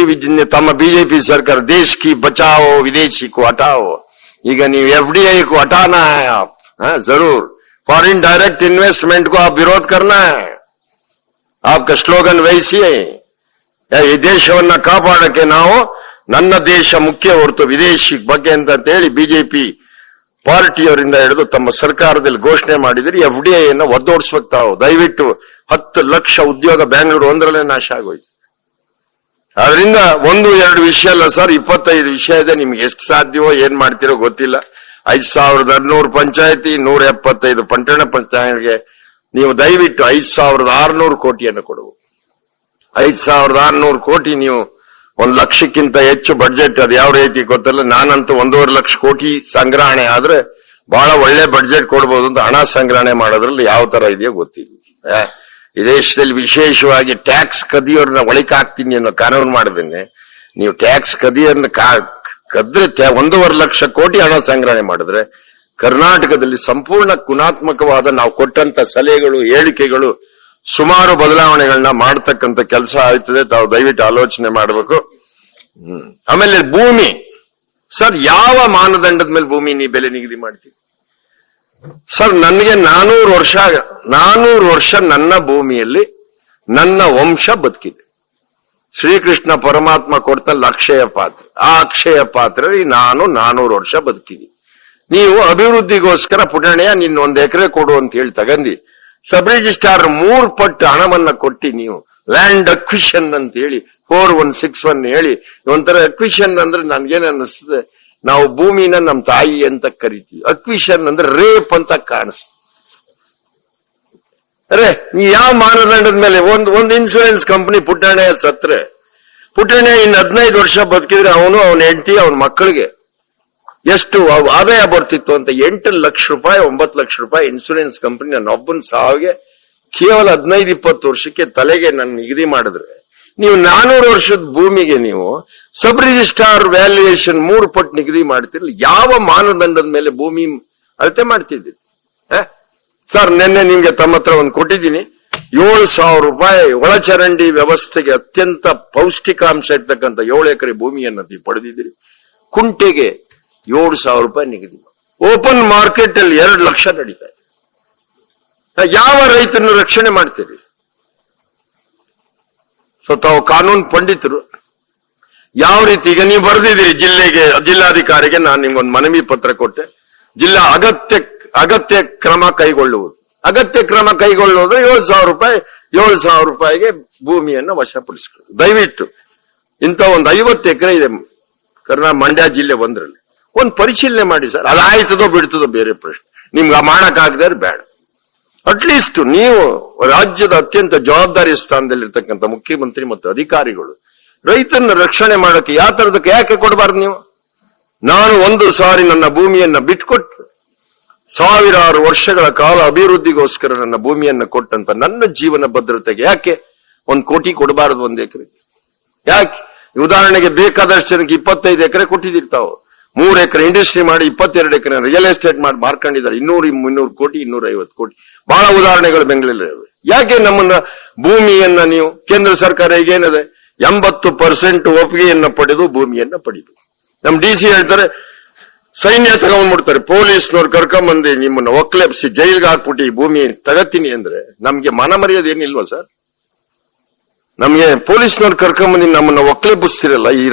ತಮ್ಮ ಬಿಜೆಪಿ ಸರ್ಕಾರ ದೇಶ್ ಕಿ ಬಚಾವೋ ವಿದೇಶಿ ಕೋ ಹಟಾವೋ. ಈಗ ನೀವು FDI को हटाना है, जरूर फॉरेन डायरेक्ट इन्वेस्टमेंट को आप विरोध करना है. आपका स्लोगन वैसी है. ಈ ದೇಶವನ್ನ ಕಾಪಾಡಕ್ಕೆ ನಾವು ನನ್ನ ದೇಶ ಮುಖ್ಯ ಹೊರತು ವಿದೇಶಿ ಬಗ್ಗೆ ಅಂತ ಹೇಳಿ ಬಿಜೆಪಿ ಪಾರ್ಟಿಯವರಿಂದ ಹಿಡಿದು ತಮ್ಮ ಸರ್ಕಾರದಲ್ಲಿ ಘೋಷಣೆ ಮಾಡಿದ್ರಿ. FDI ಅನ್ನ ಒದ್ದೋಡಿಸ್ಬೇಕು ತಾವು. ದಯವಿಟ್ಟು 10 ಲಕ್ಷ ಉದ್ಯೋಗ ಬೆಂಗಳೂರು ಒಂದರಲ್ಲೇ ನಾಶ ಆಗೋಯ್ತು. ಆದ್ರಿಂದ 1-2 ವಿಷಯ ಅಲ್ಲ ಸರ್, 25 ವಿಷಯ ಇದೆ. ನಿಮ್ಗೆ ಎಷ್ಟು ಸಾಧ್ಯವೋ ಏನ್ ಮಾಡ್ತಿರೋ ಗೊತ್ತಿಲ್ಲ. 5,600 ಪಂಚಾಯತಿ, 175 ಪಟ್ಟಣ ಪಂಚಾಯತ್ಗೆ ನೀವು ದಯವಿಟ್ಟು 5,600 ಕೋಟಿಯನ್ನು ಕೊಡಬೇಕು. 5,600 ಕೋಟಿ ನೀವು 1 ಲಕ್ಷಕ್ಕಿಂತ ಹೆಚ್ಚು ಬಡ್ಜೆಟ್, ಅದು ಯಾವ ರೀತಿ ಗೊತ್ತಲ್ಲ. ನಾನಂತೂ 1.5 ಲಕ್ಷ ಕೋಟಿ ಸಂಗ್ರಹಣೆ ಆದ್ರೆ ಬಹಳ ಒಳ್ಳೆ ಬಡ್ಜೆಟ್ ಕೊಡ್ಬೋದು ಅಂತ. ಹಣ ಸಂಗ್ರಹಣೆ ಮಾಡೋದ್ರಲ್ಲಿ ಯಾವ ತರ ಇದೆಯೋ ಗೊತ್ತಿಲ್ಲ. ಈ ದೇಶದಲ್ಲಿ ವಿಶೇಷವಾಗಿ ಟ್ಯಾಕ್ಸ್ ಕದಿಯೋರ್ನ ಒಳಕ್ ಹಾಕ್ತೀನಿ ಅನ್ನೋ ಕಾನೂನು ಮಾಡಿದ್ದೇನೆ. ನೀವು ಟ್ಯಾಕ್ಸ್ ಕದಿಯೋರ್ನ ಕದ್ರೆ 1.5 ಲಕ್ಷ ಕೋಟಿ ಹಣ ಸಂಗ್ರಹಣೆ ಮಾಡಿದ್ರೆ ಕರ್ನಾಟಕದಲ್ಲಿ ಸಂಪೂರ್ಣ ಗುಣಾತ್ಮಕವಾದ ನಾವು ಕೊಟ್ಟಂತ ಸಲಹೆಗಳು, ಹೇಳಿಕೆಗಳು, ಸುಮಾರು ಬದಲಾವಣೆಗಳನ್ನ ಮಾಡ್ತಕ್ಕಂಥ ಕೆಲಸ ಆಯ್ತದೆ. ತಾವು ದಯವಿಟ್ಟು ಆಲೋಚನೆ ಮಾಡಬೇಕು. ಆಮೇಲೆ ಭೂಮಿ ಸರ್, ಯಾವ ಮಾನದಂಡದ ಮೇಲೆ ಭೂಮಿ ನೀ ಬೆಲೆ ನಿಗದಿ ಮಾಡ್ತೀವಿ ಸರ್? ನನಗೆ 400 ವರ್ಷ ನನ್ನ ಭೂಮಿಯಲ್ಲಿ ನನ್ನ ವಂಶ ಬದುಕಿದೆ. ಶ್ರೀಕೃಷ್ಣ ಪರಮಾತ್ಮ ಕೊಡ್ತಲ್ಲ ಅಕ್ಷಯ ಪಾತ್ರ, ಆ ಅಕ್ಷಯ ಪಾತ್ರೆಯಲ್ಲಿ ನಾನು 400 ವರ್ಷ ಬದುಕಿದ್ದೀನಿ. ನೀವು ಅಭಿವೃದ್ಧಿಗೋಸ್ಕರ ಪುಟಣೆಯ ನಿನ್ನ 1 ಎಕರೆ ಕೊಡು ಅಂತ ಹೇಳಿ ತಗಂದಿ ಸಬ್ ರಿಜಿಸ್ಟ್ರಾರ್ 3 ಪಟ್ಟು ಹಣವನ್ನ ಕೊಟ್ಟಿ ನೀವು ಲ್ಯಾಂಡ್ ಅಕ್ವಿಷನ್ ಅಂತ ಹೇಳಿ 4161 ಹೇಳಿ ಒಂಥರ ಅಕ್ವಿಷನ್ ಅಂದ್ರೆ ನನ್ಗೇನ್ ಅನ್ನಿಸ್ತದೆ, ನಾವು ಭೂಮಿನ ನಮ್ ತಾಯಿ ಅಂತ ಕರಿತೀವಿ. ಅಕ್ವಿಷನ್ ಅಂದ್ರೆ ರೇಪ್ ಅಂತ ಕಾಣಿಸ್ತದೆ. ಅರೆ ನೀ ಯಾವ ಮಾನದಂಡದ ಮೇಲೆ ಒಂದು ಇನ್ಸೂರೆನ್ಸ್ ಕಂಪನಿ ಪುಟ್ಟಣೆ ಸತ್ರೆ, ಪುಟ್ಟಣೆ ಇನ್ನು 15 ವರ್ಷ ಬದುಕಿದ್ರೆ ಅವನು, ಅವನ ಹೆಂಡತಿ, ಅವನ ಮಕ್ಕಳಿಗೆ ಎಷ್ಟು ಆದಾಯ ಬರ್ತಿತ್ತು ಅಂತ 8 ಲಕ್ಷ ರೂಪಾಯಿ 9 ಲಕ್ಷ ರೂಪಾಯಿ ಇನ್ಸೂರೆನ್ಸ್ ಕಂಪನಿ ನನ್ನ ಒಬ್ಬನ ಸಾವಿಗೆ ಕೇವಲ 15-20 ವರ್ಷಕ್ಕೆ ತಲೆಗೆ ನನ್ನ ನಿಗದಿ ಮಾಡಿದ್ರೆ, ನೀವು 400 ವರ್ಷದ ಭೂಮಿಗೆ ನೀವು ಸಬ್ ರಿಜಿಸ್ಟ್ರಾರ್ ವ್ಯಾಲ್ಯೂಯೇಷನ್ 3 ಪಟ್ಟು ನಿಗದಿ ಮಾಡ್ತಿರ್ಲಿ. ಯಾವ ಮಾನದಂಡದ ಮೇಲೆ ಭೂಮಿ ಅಳತೆ ಮಾಡ್ತಿದ್ದೀರಿ ಸರ್? ನಿನ್ನೆ ನಿಮ್ಗೆ ತಮ್ಮ ಹತ್ರ ಒಂದು ಕೊಟ್ಟಿದ್ದೀನಿ. 7,000 ರೂಪಾಯಿ ಒಳಚರಂಡಿ ವ್ಯವಸ್ಥೆಗೆ ಅತ್ಯಂತ ಪೌಷ್ಟಿಕಾಂಶ ಇರ್ತಕ್ಕಂಥ 7 ಎಕರೆ ಭೂಮಿಯನ್ನು ನೀವು ಪಡೆದಿದ್ದೀರಿ. ಕುಂಟೆಗೆ 7,000 ರೂಪಾಯಿ ನಿಗದಿ. ಓಪನ್ ಮಾರ್ಕೆಟ್ ಅಲ್ಲಿ 2 ಲಕ್ಷ ನಡೀತಾ ಇದೆ. ಯಾವ ರೈತರನ್ನು ರಕ್ಷಣೆ ಮಾಡ್ತೀರಿ? ಸೊ ತಾವು ಕಾನೂನು ಪಂಡಿತರು ಯಾವ ರೀತಿ, ಈಗ ನೀವು ಬರೆದಿದ್ದೀರಿ ಜಿಲ್ಲಾಧಿಕಾರಿಗೆ ನಾನು ನಿಮ್ಗೊಂದು ಮನವಿ ಪತ್ರ ಕೊಟ್ಟೆ. ಜಿಲ್ಲಾ ಅಗತ್ಯ ಕ್ರಮ ಕೈಗೊಳ್ಳುವುದು. ಅಗತ್ಯ ಕ್ರಮ ಕೈಗೊಳ್ಳುವುದ್ರೆ 7,000 ರೂಪಾಯಿಗೆ ಭೂಮಿಯನ್ನು ವಶಪಡಿಸಿಕೊಳ್ಳಿ. ದಯವಿಟ್ಟು ಇಂಥ ಒಂದು 50 ಎಕರೆ ಇದೆ ಮಂಡ್ಯ ಜಿಲ್ಲೆ 1ರಲ್ಲಿ. ಒಂದು ಪರಿಶೀಲನೆ ಮಾಡಿ ಸರ್. ಅದಾಯ್ತದೋ ಬಿಡ್ತದೋ ಬೇರೆ ಪ್ರಶ್ನೆ, ನಿಮ್ಗೆ ಮಾಡಕ್ಕಾಗದೆ ಬೇಡ. ಅಟ್ಲೀಸ್ಟ್ ನೀವು ರಾಜ್ಯದ ಅತ್ಯಂತ ಜವಾಬ್ದಾರಿ ಸ್ಥಾನದಲ್ಲಿರ್ತಕ್ಕಂಥ ಮುಖ್ಯಮಂತ್ರಿ ಮತ್ತು ಅಧಿಕಾರಿಗಳು ರೈತರನ್ನ ರಕ್ಷಣೆ ಮಾಡೋಕೆ ಯಾವ ತರದಕ್ಕೆ ಯಾಕೆ ಕೊಡಬಾರ್ದು ನೀವು? ನಾನು 1 ಸಾರಿ ನನ್ನ ಭೂಮಿಯನ್ನ ಬಿಟ್ಕೊಟ್ಟು 1000 ವರ್ಷಗಳ ಕಾಲ ಅಭಿವೃದ್ಧಿಗೋಸ್ಕರ ನನ್ನ ಭೂಮಿಯನ್ನ ಕೊಟ್ಟಂತ ನನ್ನ ಜೀವನ ಭದ್ರತೆಗೆ ಯಾಕೆ 1 ಕೋಟಿ ಕೊಡಬಾರದು 1 ಎಕರೆ? ಯಾಕೆ? ಉದಾಹರಣೆಗೆ ಬೇಕಾದಷ್ಟು ಜನಕ್ಕೆ 25 ಎಕರೆ ಕೊಟ್ಟಿದ್ದಿರ್ತಾವ, 3 ಎಕರೆ ಇಂಡಸ್ಟ್ರಿ ಮಾಡಿ 22 ಎಕರೆ ರಿಯಲ್ ಎಸ್ಟೇಟ್ ಮಾಡಿ ಮಾರ್ಕೊಂಡಿದ್ದಾರೆ. 200 ಕೋಟಿ 250 ಕೋಟಿ ಬಹಳ ಉದಾಹರಣೆಗಳು ಬೆಂಗಳೂರಲ್ಲಿ. ಯಾಕೆ ನಮ್ಮನ್ನ ಭೂಮಿಯನ್ನ ನೀವು ಕೇಂದ್ರ ಸರ್ಕಾರ ಈಗೇನದೆ 80% ಒಪ್ಪಿಗೆಯನ್ನ ಪಡೆದು ಭೂಮಿಯನ್ನ ಪಡಿಬೇಕು. ನಮ್ DC ಹೇಳ್ತಾರೆ ಸೈನ್ಯ ತಗೊಂಡ್ಬಿಡ್ತಾರೆ, ಪೊಲೀಸ್ನವ್ರು ಕರ್ಕೊಂಬಂದು ನಿಮ್ಮನ್ನ ಒಕ್ಲೆಪ್ಸಿ ಜೈಲ್ಗೆ ಹಾಕ್ಬಿಟ್ಟು ಈ ಭೂಮಿ ತಗತೀನಿ ಅಂದ್ರೆ ನಮ್ಗೆ ಮಾನ ಮರ್ಯಾದೆ ಏನಿಲ್ವಾ ಸರ್? ನಮ್ಗೆ ಪೊಲೀಸ್ನವ್ರು ಕರ್ಕೊಂಬಂದು ನಮ್ಮನ್ನ ಒಕ್ಲೆಪಿಸ್ತಿರಲ್ಲ ಈ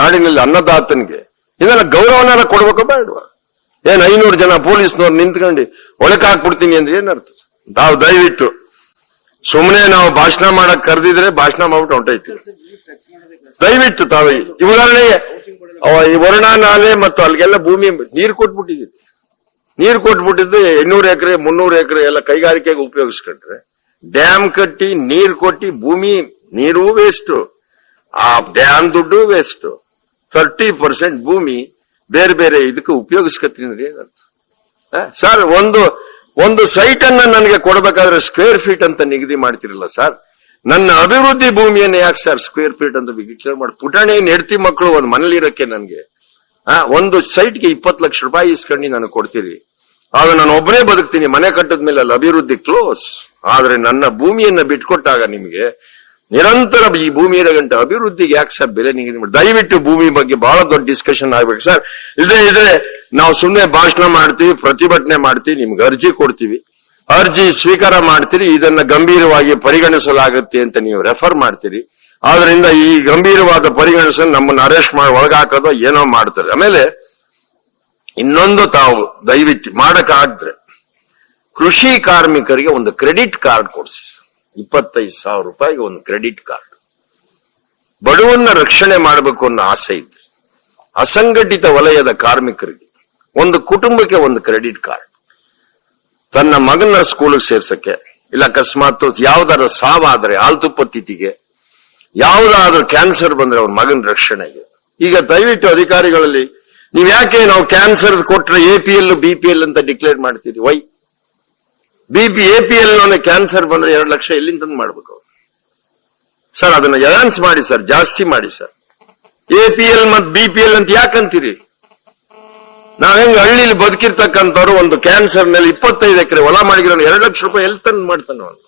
ನಾಡಿನಲ್ಲಿ ಅನ್ನದಾತನಿಗೆ, ಇದನ್ನ ಗೌರವನ ಕೊಡ್ಬೇಕೋ ಬೇಡವಾ? ಏನ್ 500 ಜನ ಪೊಲೀಸ್ನವ್ರು ನಿಂತ್ಕೊಂಡು ಒಳಕ್ ಹಾಕ್ಬಿಡ್ತೀನಿ ಅಂದ್ರೆ ಏನರ್ಥ? ತಾವು ದಯವಿಟ್ಟು ಸುಮ್ಮನೆ ನಾವು ಭಾಷಣ ಮಾಡಕ್ ಕರೆದಿದ್ರೆ ಭಾಷಣ ಮಾಡ್ಬಿಟ್ಟು ಹೊಂಟೈತಿ. ದಯವಿಟ್ಟು ತಾವು ಈ ಉದಾಹರಣೆಗೆ ಈ ವರ್ಣಾ ನಾಲೆ ಮತ್ತು ಅಲ್ಲಿಗೆಲ್ಲ ಭೂಮಿ ನೀರು ಕೊಟ್ಬಿಟ್ಟಿದ್ದೀವಿ. ನೀರು ಕೊಟ್ಬಿಟ್ಟಿದ್ದು 200 ಎಕರೆ 300 ಎಕರೆ ಎಲ್ಲ ಕೈಗಾರಿಕೆಗೆ ಉಪಯೋಗಿಸ್ಕೊಂಡ್ರೆ, ಡ್ಯಾಮ್ ಕಟ್ಟಿ ನೀರು ಕೊಟ್ಟಿ ಭೂಮಿ ನೀರು ವೇಸ್ಟ್, ಆ ಡ್ಯಾಮ್ ದುಡ್ಡು ವೇಸ್ಟ್. 30% ಭೂಮಿ ಬೇರೆ ಬೇರೆ ಇದಕ್ಕೆ ಉಪಯೋಗಿಸ್ಕೊತೀನಿ ಏನಂತ ಸರ್? ಒಂದು ಸೈಟ್ ಅನ್ನ ನನಗೆ ಕೊಡಬೇಕಾದ್ರೆ ಸ್ಕ್ವೇರ್ ಫೀಟ್ ಅಂತ ನಿಗದಿ ಮಾಡ್ತಿರಲ್ಲ ಸರ್. ನನ್ನ ಅಭಿವೃದ್ಧಿ ಭೂಮಿಯನ್ನು ಯಾಕೆ ಸರ್ ಸ್ಕ್ವೇರ್ ಫೀಟ್ ಅಂತ ವಿಚಾರ ಮಾಡಿ? ಪುಟಾಣಿ ಹೆಂಡತಿ ಮಕ್ಕಳು ಒಂದು ಮನೇಲಿ ಇರಕ್ಕೆ ನನ್ಗೆ ಒಂದು ಸೈಟ್ಗೆ 20 ಲಕ್ಷ ರೂಪಾಯಿ ಇಸ್ಕೊಂಡು ನನಗೆ ಕೊಡ್ತೀರಿ, ಆಗ ನಾನು ಒಬ್ಬನೇ ಬದುಕ್ತೀನಿ, ಮನೆ ಕಟ್ಟದ ಮೇಲೆ ಅಲ್ಲಿ ಅಭಿವೃದ್ಧಿ ಕ್ಲೋಸ್. ಆದ್ರೆ ನನ್ನ ಭೂಮಿಯನ್ನ ಬಿಟ್ಕೊಟ್ಟಾಗ ನಿಮ್ಗೆ ನಿರಂತರ ಈ ಭೂಮಿ ಗಂಟೆ ಅಭಿವೃದ್ಧಿಗೆ ಯಾಕೆ ಸರ್ ಬೆಲೆ ನಿಗದಿ ಮಾಡಿ? ದಯವಿಟ್ಟು ಭೂಮಿ ಬಗ್ಗೆ ಬಹಳ ದೊಡ್ಡ ಡಿಸ್ಕಷನ್ ಆಗ್ಬೇಕು ಸರ್. ಇದ್ರೆ ನಾವು ಸುಮ್ಮನೆ ಭಾಷಣ ಮಾಡ್ತೀವಿ, ಪ್ರತಿಭಟನೆ ಮಾಡ್ತೀವಿ, ನಿಮ್ಗೆ ಅರ್ಜಿ ಕೊಡ್ತೀವಿ, ಅರ್ಜಿ ಸ್ವೀಕಾರ ಮಾಡ್ತೀರಿ, ಇದನ್ನ ಗಂಭೀರವಾಗಿ ಪರಿಗಣಿಸಲಾಗುತ್ತೆ ಅಂತ ನೀವು ರೆಫರ್ ಮಾಡ್ತೀರಿ. ಆದ್ರಿಂದ ಈ ಗಂಭೀರವಾದ ಪರಿಗಣಿಸಲು ನಮ್ಮನ್ನ ಅರೆಸ್ಟ್ ಮಾಡಿ ಒಳಗಾಕೋದು ಏನೋ ಮಾಡ್ತಾರೆ. ಆಮೇಲೆ ಇನ್ನೊಂದು ತಾವು ದಯವಿಟ್ಟು ಮಾಡಕ್ಕಾದ್ರೆ ಕೃಷಿ ಕಾರ್ಮಿಕರಿಗೆ ಒಂದು ಕ್ರೆಡಿಟ್ ಕಾರ್ಡ್ ಕೊಡಿಸಿ. 25,000 ರೂಪಾಯಿಗೆ ಒಂದು ಕ್ರೆಡಿಟ್ ಕಾರ್ಡ್. ಬಡವನ್ನ ರಕ್ಷಣೆ ಮಾಡಬೇಕು ಅನ್ನೋ ಆಸೆ ಇದ್ರೆ ಅಸಂಘಟಿತ ವಲಯದ ಕಾರ್ಮಿಕರಿಗೆ ಒಂದು ಕುಟುಂಬಕ್ಕೆ ಒಂದು ಕ್ರೆಡಿಟ್ ಕಾರ್ಡ್, ತನ್ನ ಮಗನ ಸ್ಕೂಲ್ಗೆ ಸೇರ್ಸಕ್ಕೆ, ಇಲ್ಲ ಅಕಸ್ಮಾತ್ ಯಾವ್ದಾದ್ರು ಸಾವಾದ್ರೆ ಆಲ್ತುಪ್ಪ ತಿಥಿಗೆ, ಯಾವ್ದಾದ್ರು ಕ್ಯಾನ್ಸರ್ ಬಂದ್ರೆ ಅವ್ರ ಮಗನ ರಕ್ಷಣೆಗೆ. ಈಗ ದಯವಿಟ್ಟು ಅಧಿಕಾರಿಗಳಲ್ಲಿ ನೀವ್ ಯಾಕೆ ನಾವು ಕ್ಯಾನ್ಸರ್ ಕೊಟ್ರೆ APL BPL ಅಂತ ಡಿಕ್ಲೇರ್ ಮಾಡ್ತೀರಿ? ವೈ APL ಕ್ಯಾನ್ಸರ್ ಬಂದ್ರೆ 2 ಲಕ್ಷ ಎಲ್ಲಿಂದ ಮಾಡ್ಬೇಕು ಸರ್? ಅದನ್ನ ಎನಾನ್ಸ್ ಮಾಡಿ ಸರ್, ಜಾಸ್ತಿ ಮಾಡಿ ಸರ್. APL ಮತ್ತು BPL ಅಂತ ಯಾಕಂತೀರಿ? ನಾವ್ ಹೆಂಗ್ ಹಳ್ಳಿಲಿ ಬದುಕಿರ್ತಕ್ಕಂಥವ್ರು ಒಂದು ಕ್ಯಾನ್ಸರ್ ನಲ್ಲಿ 25 ಎಕರೆ ಹೊಲ ಮಾಡಿರೋ 2 ಲಕ್ಷ ರೂಪಾಯಿ ಎಲ್ಲಿ ತಂದು ಮಾಡ್ತಾನೆ ಅವನು?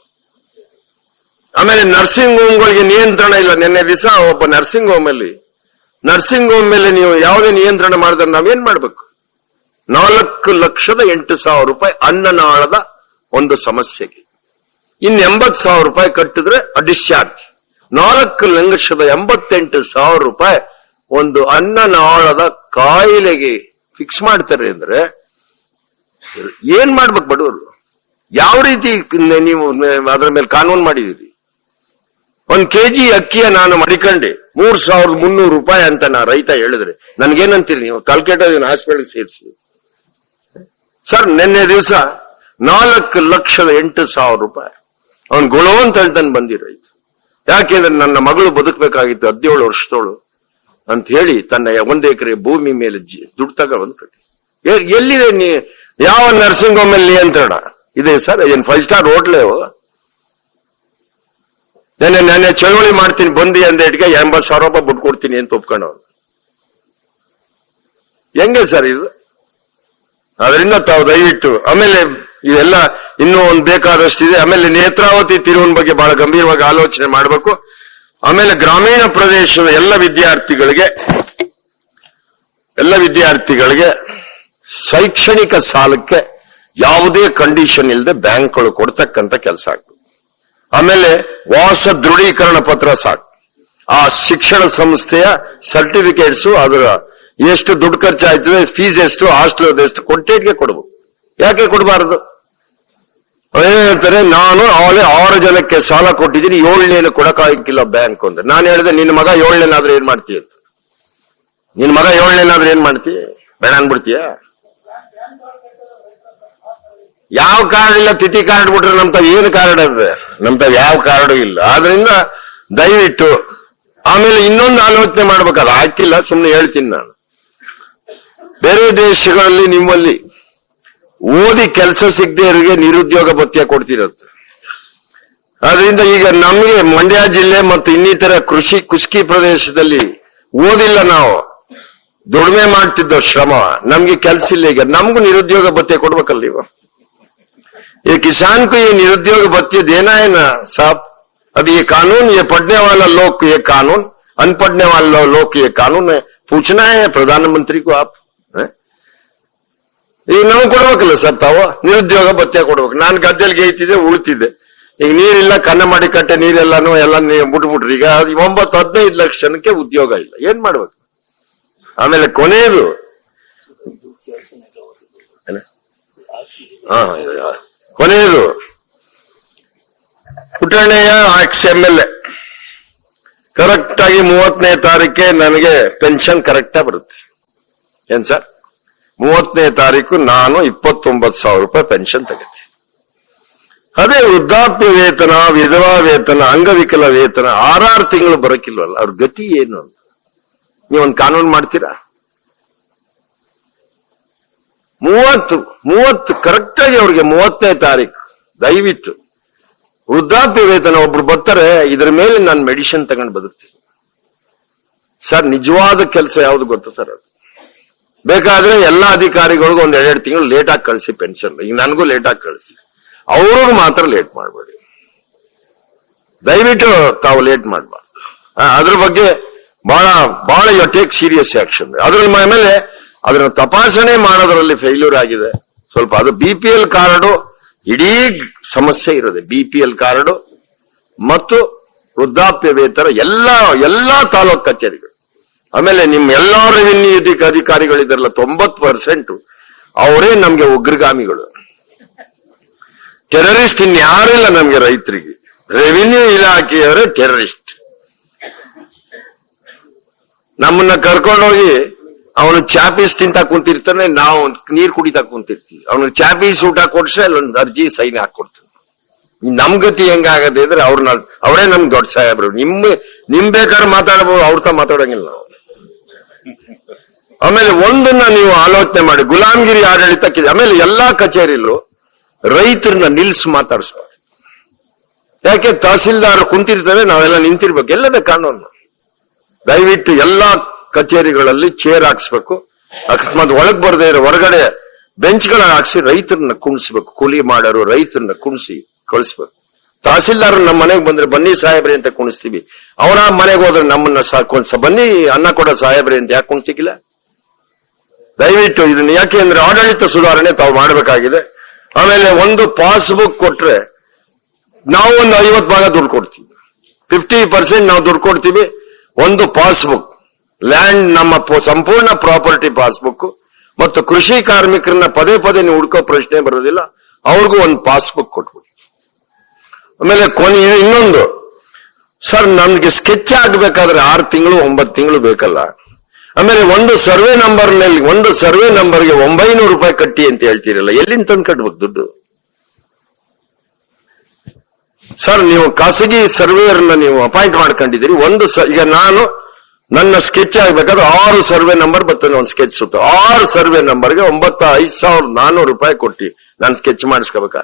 ಆಮೇಲೆ ನರ್ಸಿಂಗ್ ಹೋಮ್ಗಳಿಗೆ ನಿಯಂತ್ರಣ ಇಲ್ಲ. ನಿನ್ನೆ ದಿವಸ ಒಬ್ಬ ನರ್ಸಿಂಗ್ ಹೋಮ್ ಮೇಲೆ ನೀವು ಯಾವುದೇ ನಿಯಂತ್ರಣ ಮಾಡಿದ್ರೆ ನಾವೇನ್ ಮಾಡ್ಬೇಕು? 4,08,000 ರೂಪಾಯಿ ಅನ್ನನಾಳದ ಒಂದು ಸಮಸ್ಯೆಗೆ ಇನ್ನು 80,000 ರೂಪಾಯಿ ಕಟ್ಟಿದ್ರೆ ಡಿಸ್ಚಾರ್ಜ್. 4,88,000 ರೂಪಾಯಿ ಒಂದು ಅನ್ನನಾಳದ ಕಾಯಿಲೆಗೆ ಫಿಕ್ಸ್ ಮಾಡ್ತಾರೆ ಅಂದ್ರೆ ಏನ್ ಮಾಡ್ಬೇಕು ಬಡವರು? ಯಾವ ರೀತಿ ನೀವು ಅದರ ಮೇಲೆ ಕಾನೂನು ಮಾಡಿದಿರಿ? 1 kg ಅಕ್ಕಿಯ ನಾನು ಮಡಿಕೊಂಡೆ 3,300 ರೂಪಾಯಿ ಅಂತ ನಾ ರೈತ ಹೇಳಿದ್ರೆ ನನ್ಗೇನಂತೀರಿ ನೀವು? ತಲೆಕೆಟ್ಟೋದನ್ನ ಹಾಸ್ಪಿಟಲ್ ಸೇರಿಸಿ ಸರ್. ನಿನ್ನೆ ದಿವಸ 4,08,000 ರೂಪಾಯಿ ಅವನ್ ಗುಳು ಅಂತ ಹೇಳ್ತಾನೆ ಬಂದಿ ರೈತ. ಯಾಕೆಂದ್ರೆ ನನ್ನ ಮಗಳು ಬದುಕಬೇಕಾಗಿತ್ತು 17 ವರ್ಷದೋಳು ಅಂತ ಹೇಳಿ ತನ್ನ 1 ಎಕರೆ ಭೂಮಿ ಮೇಲೆ ದುಡ್ಡು ತಗೊಂಡು ಕಟ್ಟಿ. ಎಲ್ಲಿದೆ ಯಾವ ನರ್ಸಿಂಗ್ ಹೋಮ್ ಅಲ್ಲಿ ನಿಯಂತ್ರಣ ಇದೆ ಸರ್? ಏನ್ 5 ಸ್ಟಾರ್ ಹೋಟ್ಲೇ? ನಾನೇ ಚಳವಳಿ ಮಾಡ್ತೀನಿ ಬಂದಿ ಅಂದ ಇಟ್ಗೆ 80,000 ರೂಪಾಯಿ ಬಿಟ್ಟು ಕೊಡ್ತೀನಿ ಅಂತ ಒಪ್ಕೊಂಡವ್ರು. ಹೆಂಗೆ ಸರ್ ಇದು? ಅದರಿಂದ ತಾವು ದಯವಿಟ್ಟು ಆಮೇಲೆ ಇವೆಲ್ಲ ಇನ್ನೂ ಒಂದು ಬೇಕಾದಷ್ಟಿದೆ. ಆಮೇಲೆ ನೇತ್ರಾವತಿ ತಿರುವಿನ ಬಗ್ಗೆ ಬಹಳ ಗಂಭೀರವಾಗಿ ಆಲೋಚನೆ ಮಾಡಬೇಕು. ಆಮೇಲೆ ಗ್ರಾಮೀಣ ಪ್ರದೇಶದ ಎಲ್ಲ ವಿದ್ಯಾರ್ಥಿಗಳಿಗೆ ಶೈಕ್ಷಣಿಕ ಸಾಲಕ್ಕೆ ಯಾವುದೇ ಕಂಡೀಷನ್ ಇಲ್ಲದೆ ಬ್ಯಾಂಕ್ಗಳು ಕೊಡ್ತಕ್ಕಂತ ಕೆಲಸ ಆಗ್ತದೆ. ಆಮೇಲೆ ವಾಸ ದೃಢೀಕರಣ ಪತ್ರ ಸಾಕು, ಆ ಶಿಕ್ಷಣ ಸಂಸ್ಥೆಯ ಸರ್ಟಿಫಿಕೇಟ್ಸ್, ಅದರ ಎಷ್ಟು ದುಡ್ಡು ಖರ್ಚಾಯ್ತದೆ, ಫೀಸ್ ಎಷ್ಟು, ಹಾಸ್ಟೆಲ್ ಎಷ್ಟು ಕೊಟ್ಟೇಟ್ಗೆ ಕೊಡ್ಬೇಕು. ಯಾಕೆ ಕೊಡಬಾರದು? ಹೇಳ್ತಾರೆ ನಾನು ಅವಳೇ 6 ಜನಕ್ಕೆ ಸಾಲ ಕೊಟ್ಟಿದ್ದೀನಿ, 7ನೇನು ಕೊಡಕ್ಕಾಗಿಲ್ಲ ಬ್ಯಾಂಕ್ ಅಂದ್ರೆ. ನಾನು ಹೇಳಿದೆ ನಿನ್ನ ಮಗ 7ನೇನಾದ್ರೂ ಏನ್ ಮಾಡ್ತೀಯ ಅಂತ. ನಿನ್ ಮಗ 7ನೇನಾದ್ರೂ ಏನ್ ಮಾಡ್ತೀಯ? ಬೇಡ ಅನ್ಬಿಡ್ತೀಯ? ಯಾವ ಕಾರ್ಡ್ ಇಲ್ಲ, ತಿಥಿ ಕಾರ್ಡ್ ಬಿಟ್ರೆ ನಮ್ತಾವ್ ಏನು ಕಾರ್ಡ್ ಅದ? ನಮ್ತಾವ್ ಯಾವ ಕಾರ್ಡು ಇಲ್ಲ. ಆದ್ರಿಂದ ದಯವಿಟ್ಟು ಆಮೇಲೆ ಇನ್ನೊಂದು ಆಲೋಚನೆ ಮಾಡ್ಬೇಕಲ್ಲ, ಆಯ್ತಿಲ್ಲ ಸುಮ್ನೆ ಹೇಳ್ತೀನಿ ನಾನು. ಬೇರೆ ದೇಶಗಳಲ್ಲಿ ನಿಮ್ಮಲ್ಲಿ ಓದಿ ಕೆಲಸ ಸಿಗದೆಯವರಿಗೆ ನಿರುದ್ಯೋಗ ಭತ್ಯೆ ಕೊಡ್ತಿರುತ್ತೆ. ಆದ್ರಿಂದ ಈಗ ನಮ್ಗೆ ಮಂಡ್ಯ ಜಿಲ್ಲೆ ಮತ್ತು ಇನ್ನಿತರ ಕುಷ್ಕಿ ಪ್ರದೇಶದಲ್ಲಿ ಓದಿಲ್ಲ, ನಾವು ದುಡಿಮೆ ಮಾಡ್ತಿದ್ದೋ ಶ್ರಮ, ನಮ್ಗೆ ಕೆಲಸ ಇಲ್ಲ. ಈಗ ನಮಗೂ ನಿರುದ್ಯೋಗ ಭತ್ಯೆ ಕೊಡ್ಬೇಕಲ್ಲ. ಇವ ये किसान को ये निरुद्योग भत्ते देना है ना साहब, अब ये कानून, ये पढ़ने वाला लोग ये कानून, अनपढ़ने वाला लोग ये कानून है, पूछना है प्रधानमंत्री को आप है? ಈಗ ನಾವು ಕೊಡ್ಬೇಕಲ್ಲ ಸರ್, ತಾವು ನಿರುದ್ಯೋಗ ಭತ್ಯೆ ಕೊಡ್ಬೇಕು. ನಾನು ಗದ್ದೆಲ್ ಗೇಯ್ತಿದ್ದೆ, ಉಳ್ತಿದ್ದೆ. ಈಗ ನೀರಿಲ್ಲ, ಕನ್ನಂಬಾಡಿ ಕಟ್ಟೆ ನೀರೆಲ್ಲಾನು ಎಲ್ಲ ಮುಟ್ಬಿಟ್ರಿ. ಈಗ 9-15 ಲಕ್ಷ ಜನಕ್ಕೆ ಉದ್ಯೋಗ ಇಲ್ಲ, ಏನ್ ಮಾಡ್ಬೇಕು? ಆಮೇಲೆ ಕೊನೆಯದು ಕೊನೆಯದು ಪುಟಣೆಯ XMLA ಕರೆಕ್ಟ್ ಆಗಿ 30ನೇ ತಾರೀಕೆ ನನಗೆ ಪೆನ್ಷನ್ ಕರೆಕ್ಟ್ ಆಗಿ ಬರುತ್ತೆ. ಏನ್ ಸರ್, 30ನೇ ತಾರೀಕು ನಾನು 29,000 ರೂಪಾಯಿ ಪೆನ್ಷನ್ ತಗೋತೀನಿ. ಅದೇ ವೃದ್ಧಾಪ್ಯ ವೇತನ, ವಿಧವಾ ವೇತನ, ಅಂಗವಿಕಲ ವೇತನ 6 ತಿಂಗಳು ಬರಕಿಲ್ವಲ್ಲ, ಅವ್ರ ಗತಿ ಏನು ಅಂತ ನೀವೊಂದು ಕಾನೂನು ಮಾಡ್ತೀರಾ? 30 ಕರೆಕ್ಟ್ ಆಗಿ ಅವ್ರಿಗೆ 30ನೇ ತಾರೀಕು ದಯವಿಟ್ಟು ವೃದ್ಧಾಪ್ಯ ವೇತನ ಒಬ್ರು ಬರ್ತಾರೆ, ಇದ್ರ ಮೇಲೆ ನಾನು ಮೆಡಿಸಿನ್ ತಗೊಂಡು ಬದುಕ್ತೀನಿ. ಸರ್ ನಿಜವಾದ ಕೆಲಸ ಯಾವ್ದು ಗೊತ್ತಾ ಸರ್? ಅದು ಬೇಕಾದ್ರೆ ಎಲ್ಲಾ ಅಧಿಕಾರಿಗಳಿಗೂ 1-2 ತಿಂಗಳು ಲೇಟ್ ಆಗಿ ಕಳಿಸಿ ಪೆನ್ಷನ್. ಈಗ ನನಗೂ ಲೇಟ್ ಆಗಿ ಕಳಿಸಿ, ಅವ್ರಿಗೂ ಮಾತ್ರ ಲೇಟ್ ಮಾಡಬೇಡಿ ದಯವಿಟ್ಟು, ತಾವು ಲೇಟ್ ಮಾಡಬಾರ್ದು. ಅದ್ರ ಬಗ್ಗೆ ಬಹಳ ಯು ಟೇಕ್ ಸೀರಿಯಸ್ ಆಕ್ಷನ್. ಅದ್ರ ಮೇಲೆ ಅದನ್ನ ತಪಾಸಣೆ ಮಾಡೋದ್ರಲ್ಲಿ ಫೇಲ್ಯೂರ್ ಆಗಿದೆ ಸ್ವಲ್ಪ. ಅದು BPL ಕಾರ್ಡು ಇಡೀ ಸಮಸ್ಯೆ ಇರೋದೆ. BPL ಕಾರ್ಡು ಮತ್ತು ವೃದ್ಧಾಪ್ಯ ವೇತನ ಎಲ್ಲಾ ತಾಲೂಕ್ ಕಚೇರಿಗಳು, ಆಮೇಲೆ ನಿಮ್ ಎಲ್ಲಾ ರೆವಿನ್ಯೂ ಅಧಿಕಾರಿಗಳಿದಾರಲ್ಲ 90% ಅವರೇ ನಮ್ಗೆ ಉಗ್ರಗಾಮಿಗಳು, ಟೆರರಿಸ್ಟ್. ಇನ್ಯಾರಿಲ್ಲ ನಮ್ಗೆ ರೈತರಿಗೆ. ರೆವಿನ್ಯೂ ಇಲಾಖೆಯವರೇ ಟೆರರಿಸ್ಟ್. ನಮ್ಮನ್ನ ಕರ್ಕೊಂಡೋಗಿ ಅವನು ಚಾಪೀಸ್ ತಿಂತ ಕುಂತಿರ್ತಾನೆ, ನಾವು ನೀರ್ ಕುಡಿತಾ ಕುಂತಿರ್ತೀವಿ. ಅವನು ಚಾಪೀಸ್ ಊಟ ಕೊಡ್ಸ್ರೆ ಅಲ್ಲೊಂದು ಅರ್ಜಿ ಸೈನ್ ಹಾಕೊಡ್ತಾನೆ. ನಮ್ ಗತಿ ಹೆಂಗಾಗದೆ ಅಂದ್ರೆ ಅವರೇ ನಮ್ಗೆ ದೊಡ್ಡ ಸಾಹೇಬ್ರು. ನಿಮ್ ಬೇಕಾದ್ರೆ ಮಾತಾಡಬಹುದು, ಅವ್ರ ಮಾತಾಡಂಗಿಲ್ಲ ನಾವು. ಆಮೇಲೆ ಒಂದನ್ನ ನೀವು ಆಲೋಚನೆ ಮಾಡಿ, ಗುಲಾಮ್ಗಿರಿ ಆಡಳಿತಕ್ಕೆ. ಆಮೇಲೆ ಎಲ್ಲಾ ಕಚೇರಿಲೂ ರೈತರನ್ನ ನಿಲ್ಸಿ ಮಾತಾಡಿಸ್ಬಾರ್ದು. ಯಾಕೆ ತಹಸೀಲ್ದಾರ್ ಕುಂತಿರ್ತಾರೆ, ನಾವೆಲ್ಲ ನಿಂತಿರ್ಬೇಕು. ಎಲ್ಲದ ಕಾನೂನು ದಯವಿಟ್ಟು ಎಲ್ಲಾ ಕಚೇರಿಗಳಲ್ಲಿ ಚೇರ್ ಹಾಕ್ಸ್ಬೇಕು. ಅಕಸ್ಮಾತ್ ಒಳಗ್ ಬರದೇ ಇರೋ ಹೊರಗಡೆ ಬೆಂಚ್ಗಳ ಹಾಕ್ಸಿ ರೈತರನ್ನ ಕುಣಿಸ್ಬೇಕು. ಕೂಲಿ ಮಾಡೋರು ರೈತರನ್ನ ಕುಣಿಸಿ ಕಳಿಸ್ಬೇಕು. ತಹಸೀಲ್ದಾರ್ ನಮ್ಮ ಮನೆಗೆ ಬಂದ್ರೆ ಬನ್ನಿ ಸಾಹೇಬ್ರಿ ಅಂತ ಕುಣಿಸ್ತೀವಿ, ಅವರ ಮನೆಗೆ ಹೋದ್ರೆ ನಮ್ಮನ್ನ ಬನ್ನಿ ಅನ್ನ ಕೊಡೋ ಸಾಹೇಬ್ರಿ ಅಂತ ಯಾಕೆ ಕುಣಿಸಿಕಿಲ್ಲ? ದಯವಿಟ್ಟು ಇದನ್ನ ಯಾಕೆ ಅಂದ್ರೆ ಆಡಳಿತ ಸುಧಾರಣೆ ತಾವು ಮಾಡಬೇಕಾಗಿದೆ. ಆಮೇಲೆ ಒಂದು ಪಾಸ್ಬುಕ್ ಕೊಟ್ರೆ ನಾವು ಒಂದು 50 ಭಾಗ ದುಡ್ಡು ಕೊಡ್ತೀವಿ, 50% ನಾವು ದುಡ್ಡು ಕೊಡ್ತೀವಿ. ಒಂದು ಪಾಸ್ಬುಕ್, ಲ್ಯಾಂಡ್ ನಮ್ಮ ಸಂಪೂರ್ಣ ಪ್ರಾಪರ್ಟಿ ಪಾಸ್ಬುಕ್ ಮತ್ತು ಕೃಷಿ ಕಾರ್ಮಿಕರನ್ನ ಪದೇ ನೀವು ಹುಡ್ಕೋ ಪ್ರಶ್ನೆ ಬರೋದಿಲ್ಲ, ಅವ್ರಿಗೂ ಒಂದು ಪಾಸ್ಬುಕ್ ಕೊಟ್ಬಿಡಿ. ಆಮೇಲೆ ಇನ್ನೊಂದು ಸರ್, ನಮ್ಗೆ ಸ್ಕೆಚ್ ಆಗ್ಬೇಕಾದ್ರೆ 6 ತಿಂಗಳು 9 ತಿಂಗಳು ಬೇಕಲ್ಲ. ಆಮೇಲೆ ಒಂದು ಸರ್ವೆ ನಂಬರ್ನಲ್ಲಿ ಒಂದು ಸರ್ವೆ ನಂಬರ್ಗೆ 900 ರೂಪಾಯಿ ಕಟ್ಟಿ ಅಂತ ಹೇಳ್ತೀರಲ್ಲ, ಎಲ್ಲಿಂದ ತಂದು ಕಟ್ಬೇಕು ದುಡ್ಡು? ಸರ್ ನೀವು ಖಾಸಗಿ ಸರ್ವೇಯರ್ನ ನೀವು ಅಪಾಯಿಂಟ್ ಮಾಡ್ಕೊಂಡಿದ್ದೀರಿ. ಈಗ ನಾನು ನನ್ನ ಸ್ಕೆಚ್ ಆಗ್ಬೇಕಾದ್ರೆ 6 ಸರ್ವೆ ನಂಬರ್ ಬರ್ತದೆ, ಒಂದು ಸ್ಕೆಚ್ ಸುತ್ತ 6 ಸರ್ವೆ ನಂಬರ್ಗೆ 5,400 ರೂಪಾಯಿ ಕೊಟ್ಟು ನಾನು ಸ್ಕೆಚ್ ಮಾಡಿಸ್ಕೋಬೇಕಾ?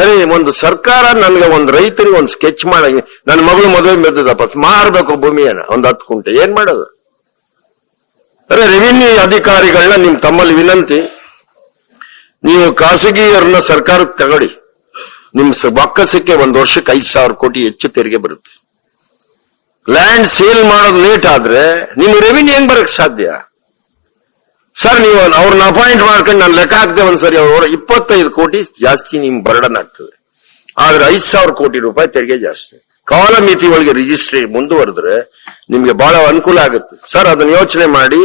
ಅರೆ ಒಂದು ಸರ್ಕಾರ ನನ್ಗೆ ಒಂದು ರೈತರಿಗೆ ಒಂದು ಸ್ಕೆಚ್ ಮಾಡಂಗೆ, ನನ್ನ ಮಗಳು ಮದುವೆ ಮೆದ್ದದಪ್ಪ ಮಾರ್ಬೇಕು ಭೂಮಿಯನ್ನ 10 ಕುಂಟೆ, ಏನ್ ಮಾಡೋದು? ಅರೆ ರೆವಿನ್ಯೂ ಅಧಿಕಾರಿಗಳನ್ನ ನಿಮ್ ತಮ್ಮಲ್ಲಿ ವಿನಂತಿ, ನೀವು ಖಾಸಗಿಯರನ್ನ ಸರ್ಕಾರಕ್ಕೆ ತಗೊಳ್ಳಿ. ನಿಮ್ ಬಕ್ಕಸಕ್ಕೆ 1 ವರ್ಷಕ್ಕೆ 5,000 ಕೋಟಿ ಹೆಚ್ಚು ತೆರಿಗೆ ಬರುತ್ತೆ. ಲ್ಯಾಂಡ್ ಸೇಲ್ ಮಾಡೋದು ಲೇಟ್ ಆದ್ರೆ ನಿಮ್ ರೆವಿನ್ಯೂ ಹೆಂಗ್ ಬರಕ್ ಸಾಧ್ಯ? ಸರ್ ನೀವು ಅವ್ರನ್ನ ಅಪಾಯಿಂಟ್ ಮಾಡ್ಕೊಂಡು ನಾನು ಲೆಕ್ಕ ಹಾಕ್ದೆ ಒಂದ್ಸರಿ, ಅವ್ರ 25 ಕೋಟಿ ಜಾಸ್ತಿ ನಿಮ್ ಬರ್ಡನ್ ಆಗ್ತದೆ. ಆದ್ರೆ 5,000 ಕೋಟಿ ರೂಪಾಯಿ ತೆರಿಗೆ ಜಾಸ್ತಿ. ಕಾಲಮಿತಿ ಒಳಗೆ ರಿಜಿಸ್ಟ್ರಿ ಮುಂದುವರೆದ್ರೆ ನಿಮ್ಗೆ ಬಹಳ ಅನುಕೂಲ ಆಗುತ್ತೆ ಸರ್, ಅದನ್ನ ಯೋಚನೆ ಮಾಡಿ.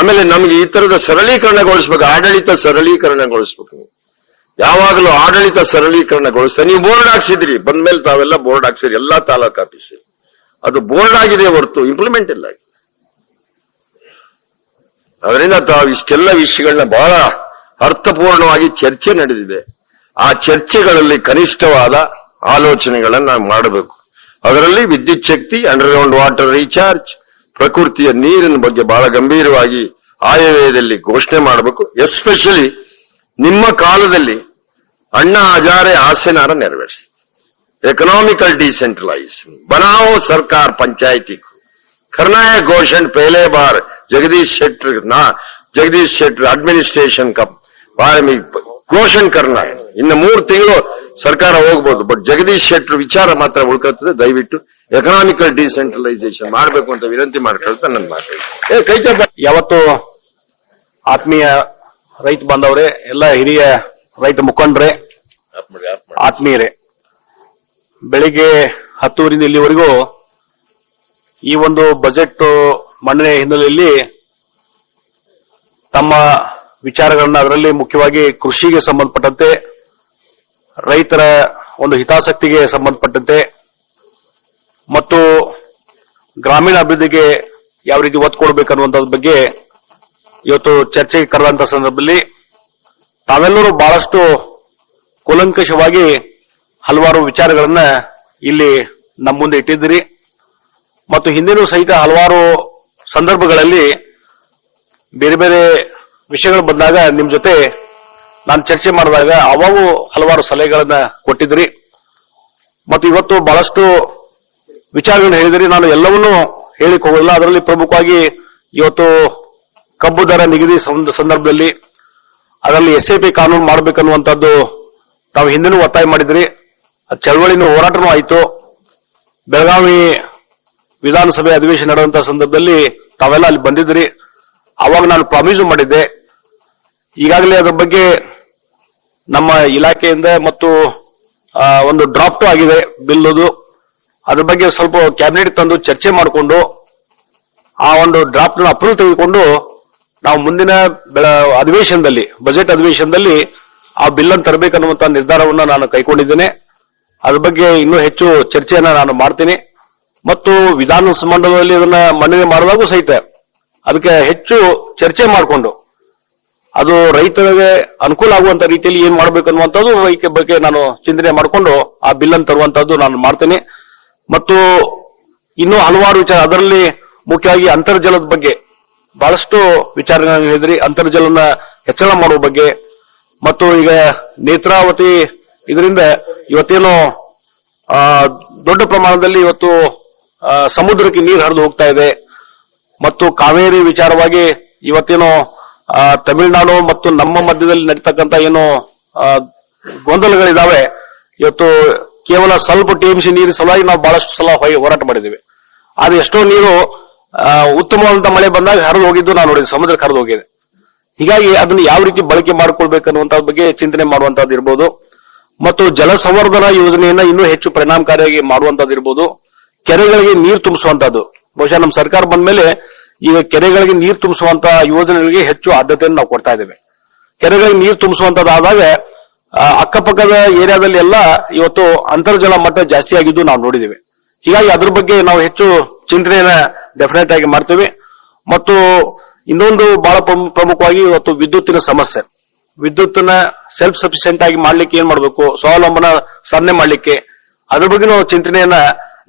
ಆಮೇಲೆ ನಮ್ಗೆ ಈ ತರದ ಸರಳೀಕರಣಗೊಳಿಸ್ಬೇಕು, ಆಡಳಿತ ಸರಳೀಕರಣಗೊಳಿಸ್ಬೇಕು. ನೀವು ಯಾವಾಗಲೂ ಆಡಳಿತ ಸರಳೀಕರಣಗೊಳಿಸ್ತಾ ನೀವು ಬೋರ್ಡ್ ಹಾಕ್ಸಿದ್ರಿ, ಬಂದ್ಮೇಲೆ ತಾವೆಲ್ಲ ಬೋರ್ಡ್ ಹಾಕ್ಸಿದ್ರಿ ಎಲ್ಲಾ ತಾಲೂಕು ಆಫೀಸ್, ಅದು ಬೋರ್ಡ್ ಆಗಿದೆ ಹೊರತು ಇಂಪ್ಲಿಮೆಂಟ್ ಇಲ್ಲ. ಅದರಿಂದ ತಾವು ಇಷ್ಟೆಲ್ಲ ವಿಷಯಗಳನ್ನ ಬಹಳ ಅರ್ಥಪೂರ್ಣವಾಗಿ ಚರ್ಚೆ ನಡೆದಿದೆ. ಆ ಚರ್ಚೆಗಳಲ್ಲಿ ಕನಿಷ್ಠವಾದ ಆಲೋಚನೆಗಳನ್ನ ಮಾಡಬೇಕು. ಅದರಲ್ಲಿ ವಿದ್ಯುತ್ ಶಕ್ತಿ, ಅಂಡರ್ಗ್ರೌಂಡ್ ವಾಟರ್ ರೀಚಾರ್ಜ್, ಪ್ರಕೃತಿಯ ನೀರಿನ ಬಗ್ಗೆ ಬಹಳ ಗಂಭೀರವಾಗಿ ಆಯವ್ಯಯದಲ್ಲಿ ಘೋಷಣೆ ಮಾಡಬೇಕು. ಎಸ್ಪೆಷಲಿ ನಿಮ್ಮ ಕಾಲದಲ್ಲಿ ಅಣ್ಣಾ ಹಜಾರೆ ಆಸೆನಾರ ನೆರವೇರಿಸಿ. इकोनॉमिकल डिसेंट्रलाइजेशन बनाओ सरकार पंचायती को करना है घोषण पहले बार जगदीश शेट्टर एडमिनिस्ट्रेशन का बारे में घोषण करना है. इन 3 ತಿಂಗಳು ಸರ್ಕಾರ ಹೋಗ್ಬೋದು. ಬಟ್ ಜಗದೀಶ್ ಶೆಟ್ಟರ್ ವಿಚಾರ ಮಾತ್ರ ಉಳ್ಕೊತದೆ. ದಯವಿಟ್ಟು ಎಕನಾಮಿಕಲ್ ಡಿಸೆಂಟ್ರಲೈಸೇಷನ್ ಮಾಡಬೇಕು ಅಂತ ವಿನಂತಿ ಮಾಡ್ಕೊಳ್ತಾ ನನ್ನ ಮಾತು. ಯಾವತ್ತು ಆತ್ಮೀಯ ರೈತ ಬಾಂಧವರೇ, ಎಲ್ಲ ಹಿರಿಯ ರೈತ ಮುಖಂಡರೇ, ಆತ್ಮೀಯರೇ, ಬೆಳಿಗ್ಗೆ 10 ಇಲ್ಲಿವರೆಗೂ ಈ ಒಂದು ಬಜೆಟ್ ಮಂಡನೆ ಹಿನ್ನೆಲೆಯಲ್ಲಿ ತಮ್ಮ ವಿಚಾರಗಳನ್ನ, ಅದರಲ್ಲಿ ಮುಖ್ಯವಾಗಿ ಕೃಷಿಗೆ ಸಂಬಂಧಪಟ್ಟಂತೆ, ರೈತರ ಒಂದು ಹಿತಾಸಕ್ತಿಗೆ ಸಂಬಂಧಪಟ್ಟಂತೆ ಮತ್ತು ಗ್ರಾಮೀಣ ಅಭಿವೃದ್ಧಿಗೆ ಯಾವ ರೀತಿ ಒತ್ತು ಕೊಡಬೇಕನ್ನುವಂಥದ್ರ ಬಗ್ಗೆ ಇವತ್ತು ಚರ್ಚೆಗೆ ಕರೆದಂತ ಸಂದರ್ಭದಲ್ಲಿ ತಾವೆಲ್ಲರೂ ಬಹಳಷ್ಟು ಕೂಲಂಕಷವಾಗಿ ಹಲವಾರು ವಿಚಾರಗಳನ್ನ ಇಲ್ಲಿ ನಮ್ಮ ಮುಂದೆ ಇಟ್ಟಿದ್ದೀರಿ. ಮತ್ತು ಹಿಂದಿನೂ ಸಹಿತ ಹಲವಾರು ಸಂದರ್ಭಗಳಲ್ಲಿ ಬೇರೆ ಬೇರೆ ವಿಷಯಗಳು ಬಂದಾಗ ನಿಮ್ ಜೊತೆ ನಾನು ಚರ್ಚೆ ಮಾಡಿದಾಗ ಅವಾಗೂ ಹಲವಾರು ಸಲಹೆಗಳನ್ನ ಕೊಟ್ಟಿದ್ರಿ. ಮತ್ತು ಇವತ್ತು ಬಹಳಷ್ಟು ವಿಚಾರಗಳನ್ನ ಹೇಳಿದ್ರಿ. ನಾನು ಎಲ್ಲವನ್ನೂ ಹೇಳಿಕ್ ಹೋಗೋದಿಲ್ಲ. ಅದರಲ್ಲಿ ಪ್ರಮುಖವಾಗಿ ಇವತ್ತು ಕಬ್ಬು ದರ ನಿಗದಿ ಸಂದರ್ಭದಲ್ಲಿ ಅದರಲ್ಲಿ SIP ಕಾನೂನು ಮಾಡಬೇಕನ್ನುವಂಥದ್ದು ತಾವು ಹಿಂದಿನೂ ಒತ್ತಾಯ ಮಾಡಿದ್ರಿ. ಚಳವಳಿನೂ ಹೋರಾಟನೂ ಆಯಿತು. ಬೆಳಗಾವಿ ವಿಧಾನಸಭೆ ಅಧಿವೇಶನ ನಡೆಯುವಂತಹ ಸಂದರ್ಭದಲ್ಲಿ ತಾವೆಲ್ಲ ಅಲ್ಲಿ ಬಂದಿದ್ರಿ. ಅವಾಗ ನಾನು ಪ್ರಾಮಿಸು ಮಾಡಿದ್ದೆ. ಈಗಾಗಲೇ ಅದರ ಬಗ್ಗೆ ನಮ್ಮ ಇಲಾಖೆಯಿಂದ ಮತ್ತು ಒಂದು ಡ್ರಾಫ್ಟ್ ಆಗಿದೆ ಬಿಲ್ಲುದು. ಅದ್ರ ಬಗ್ಗೆ ಸ್ವಲ್ಪ ಕ್ಯಾಬಿನೆಟ್ ತಂದು ಚರ್ಚೆ ಮಾಡಿಕೊಂಡು ಆ ಒಂದು ಡ್ರಾಫ್ಟ್ ನ ಅಪ್ರೂವಲ್ ತೆಗೆದುಕೊಂಡು ನಾವು ಮುಂದಿನ ಅಧಿವೇಶನದಲ್ಲಿ, ಬಜೆಟ್ ಅಧಿವೇಶನದಲ್ಲಿ ಆ ಬಿಲ್ ಅನ್ನು ತರಬೇಕನ್ನುವಂತ ನಿರ್ಧಾರವನ್ನು ನಾನು ಕೈಗೊಂಡಿದ್ದೇನೆ. ಅದ್ರ ಬಗ್ಗೆ ಇನ್ನೂ ಹೆಚ್ಚು ಚರ್ಚೆಯನ್ನ ನಾನು ಮಾಡ್ತೀನಿ. ಮತ್ತು ವಿಧಾನಮಂಡಲದಲ್ಲಿ ಅದನ್ನ ಮಂಡನೆ ಮಾಡಿದಾಗೂ ಸಹಿತ ಅದಕ್ಕೆ ಹೆಚ್ಚು ಚರ್ಚೆ ಮಾಡಿಕೊಂಡು ಅದು ರೈತರಿಗೆ ಅನುಕೂಲ ಆಗುವಂತ ರೀತಿಯಲ್ಲಿ ಏನ್ ಮಾಡ್ಬೇಕನ್ನುವಂಥದ್ದು ರೈತ ಬಗ್ಗೆ ನಾನು ಚಿಂತನೆ ಮಾಡಿಕೊಂಡು ಆ ಬಿಲ್ ಅನ್ನು ತರುವಂತದ್ದು ನಾನು ಮಾಡ್ತೇನೆ. ಮತ್ತು ಇನ್ನೂ ಹಲವಾರು ವಿಚಾರ, ಅದರಲ್ಲಿ ಮುಖ್ಯವಾಗಿ ಅಂತರ್ಜಲದ ಬಗ್ಗೆ ಬಹಳಷ್ಟು ವಿಚಾರಗಳನ್ನು ಹೇಳಿದ್ರಿ. ಅಂತರ್ಜಲನ ಹೆಚ್ಚಳ ಮಾಡುವ ಬಗ್ಗೆ ಮತ್ತು ಈಗ ನೇತ್ರಾವತಿ ಇದರಿಂದ ಇವತ್ತೇನು ದೊಡ್ಡ ಪ್ರಮಾಣದಲ್ಲಿ ಇವತ್ತು ಸಮುದ್ರಕ್ಕೆ ನೀರು ಹರಿದು ಹೋಗ್ತಾ ಇದೆ. ಮತ್ತು ಕಾವೇರಿ ವಿಚಾರವಾಗಿ ಇವತ್ತೇನು ತಮಿಳುನಾಡು ಮತ್ತು ನಮ್ಮ ಮಧ್ಯದಲ್ಲಿ ನಡೀತಕ್ಕಂತ ಏನು ಗೊಂದಲಗಳಿದಾವೆ, ಇವತ್ತು ಕೇವಲ ಸ್ವಲ್ಪ TMC ನೀರು ಸಲುವಾಗಿ ನಾವು ಬಹಳಷ್ಟು ಸಲ ಹೋರಾಟ ಮಾಡಿದ್ದೀವಿ. ಆದ್ರೆ ಎಷ್ಟೋ ನೀರು ಉತ್ತಮವಾದಂತ ಮಳೆ ಬಂದಾಗ ಹರಿದು ಹೋಗಿದ್ದು ನಾವು ನೋಡಿದ್ವಿ, ಸಮುದ್ರಕ್ಕೆ ಹರಿದು ಹೋಗಿದೆ. ಹೀಗಾಗಿ ಅದನ್ನು ಯಾವ ರೀತಿ ಬಳಕೆ ಮಾಡ್ಕೊಳ್ಬೇಕನ್ನುವಂತ ಬಗ್ಗೆ ಚಿಂತನೆ ಮಾಡುವಂತದ್ದು ಇರ್ಬೋದು. ಮತ್ತು ಜಲ ಸಂವರ್ಧನಾ ಯೋಜನೆಯನ್ನ ಇನ್ನೂ ಹೆಚ್ಚು ಪರಿಣಾಮಕಾರಿಯಾಗಿ ಮಾಡುವಂತದ್ದು ಇರ್ಬೋದು. ಕೆರೆಗಳಿಗೆ ನೀರು ತುಂಬಿಸುವಂತದ್ದು, ಬಹುಶಃ ನಮ್ಮ ಸರ್ಕಾರ ಬಂದ ಮೇಲೆ ಈಗ ಕೆರೆಗಳಿಗೆ ನೀರು ತುಂಬಿಸುವಂತ ಯೋಜನೆಗಳಿಗೆ ಹೆಚ್ಚು ಆದ್ಯತೆಯನ್ನು ನಾವು ಕೊಡ್ತಾ ಇದ್ದೇವೆ. ಕೆರೆಗಳಿಗೆ ನೀರು ತುಂಬಿಸುವಂತದ್ದಾದಾಗ ಅಕ್ಕಪಕ್ಕದ ಏರಿಯಾದಲ್ಲಿ ಎಲ್ಲ ಇವತ್ತು ಅಂತರ್ಜಲ ಮಟ್ಟ ಜಾಸ್ತಿ ಆಗಿದ್ದು ನಾವು ನೋಡಿದ್ದೇವೆ. ಹೀಗಾಗಿ ಅದ್ರ ಬಗ್ಗೆ ನಾವು ಹೆಚ್ಚು ಚಿಂತನೆಯನ್ನ ಡೆಫಿನೆಟ್ ಆಗಿ ಮಾಡ್ತೇವೆ. ಮತ್ತು ಇನ್ನೊಂದು ಬಹಳ ಪ್ರಮುಖವಾಗಿ ಇವತ್ತು ವಿದ್ಯುತ್ತಿನ ಸಮಸ್ಯೆ, ವಿದ್ಯುತ್ತನ್ನ ಸೆಲ್ಫ್ ಸಫಿಶಿಯೆಂಟ್ ಆಗಿ ಮಾಡ್ಲಿಕ್ಕೆ ಏನ್ ಮಾಡಬೇಕು, ಸ್ವಾವಲಂಬನ ಸಾಧನೆ ಮಾಡ್ಲಿಕ್ಕೆ ಅದ್ರ ಬಗ್ಗೆ ನಾವು ಚಿಂತನೆಯನ್ನ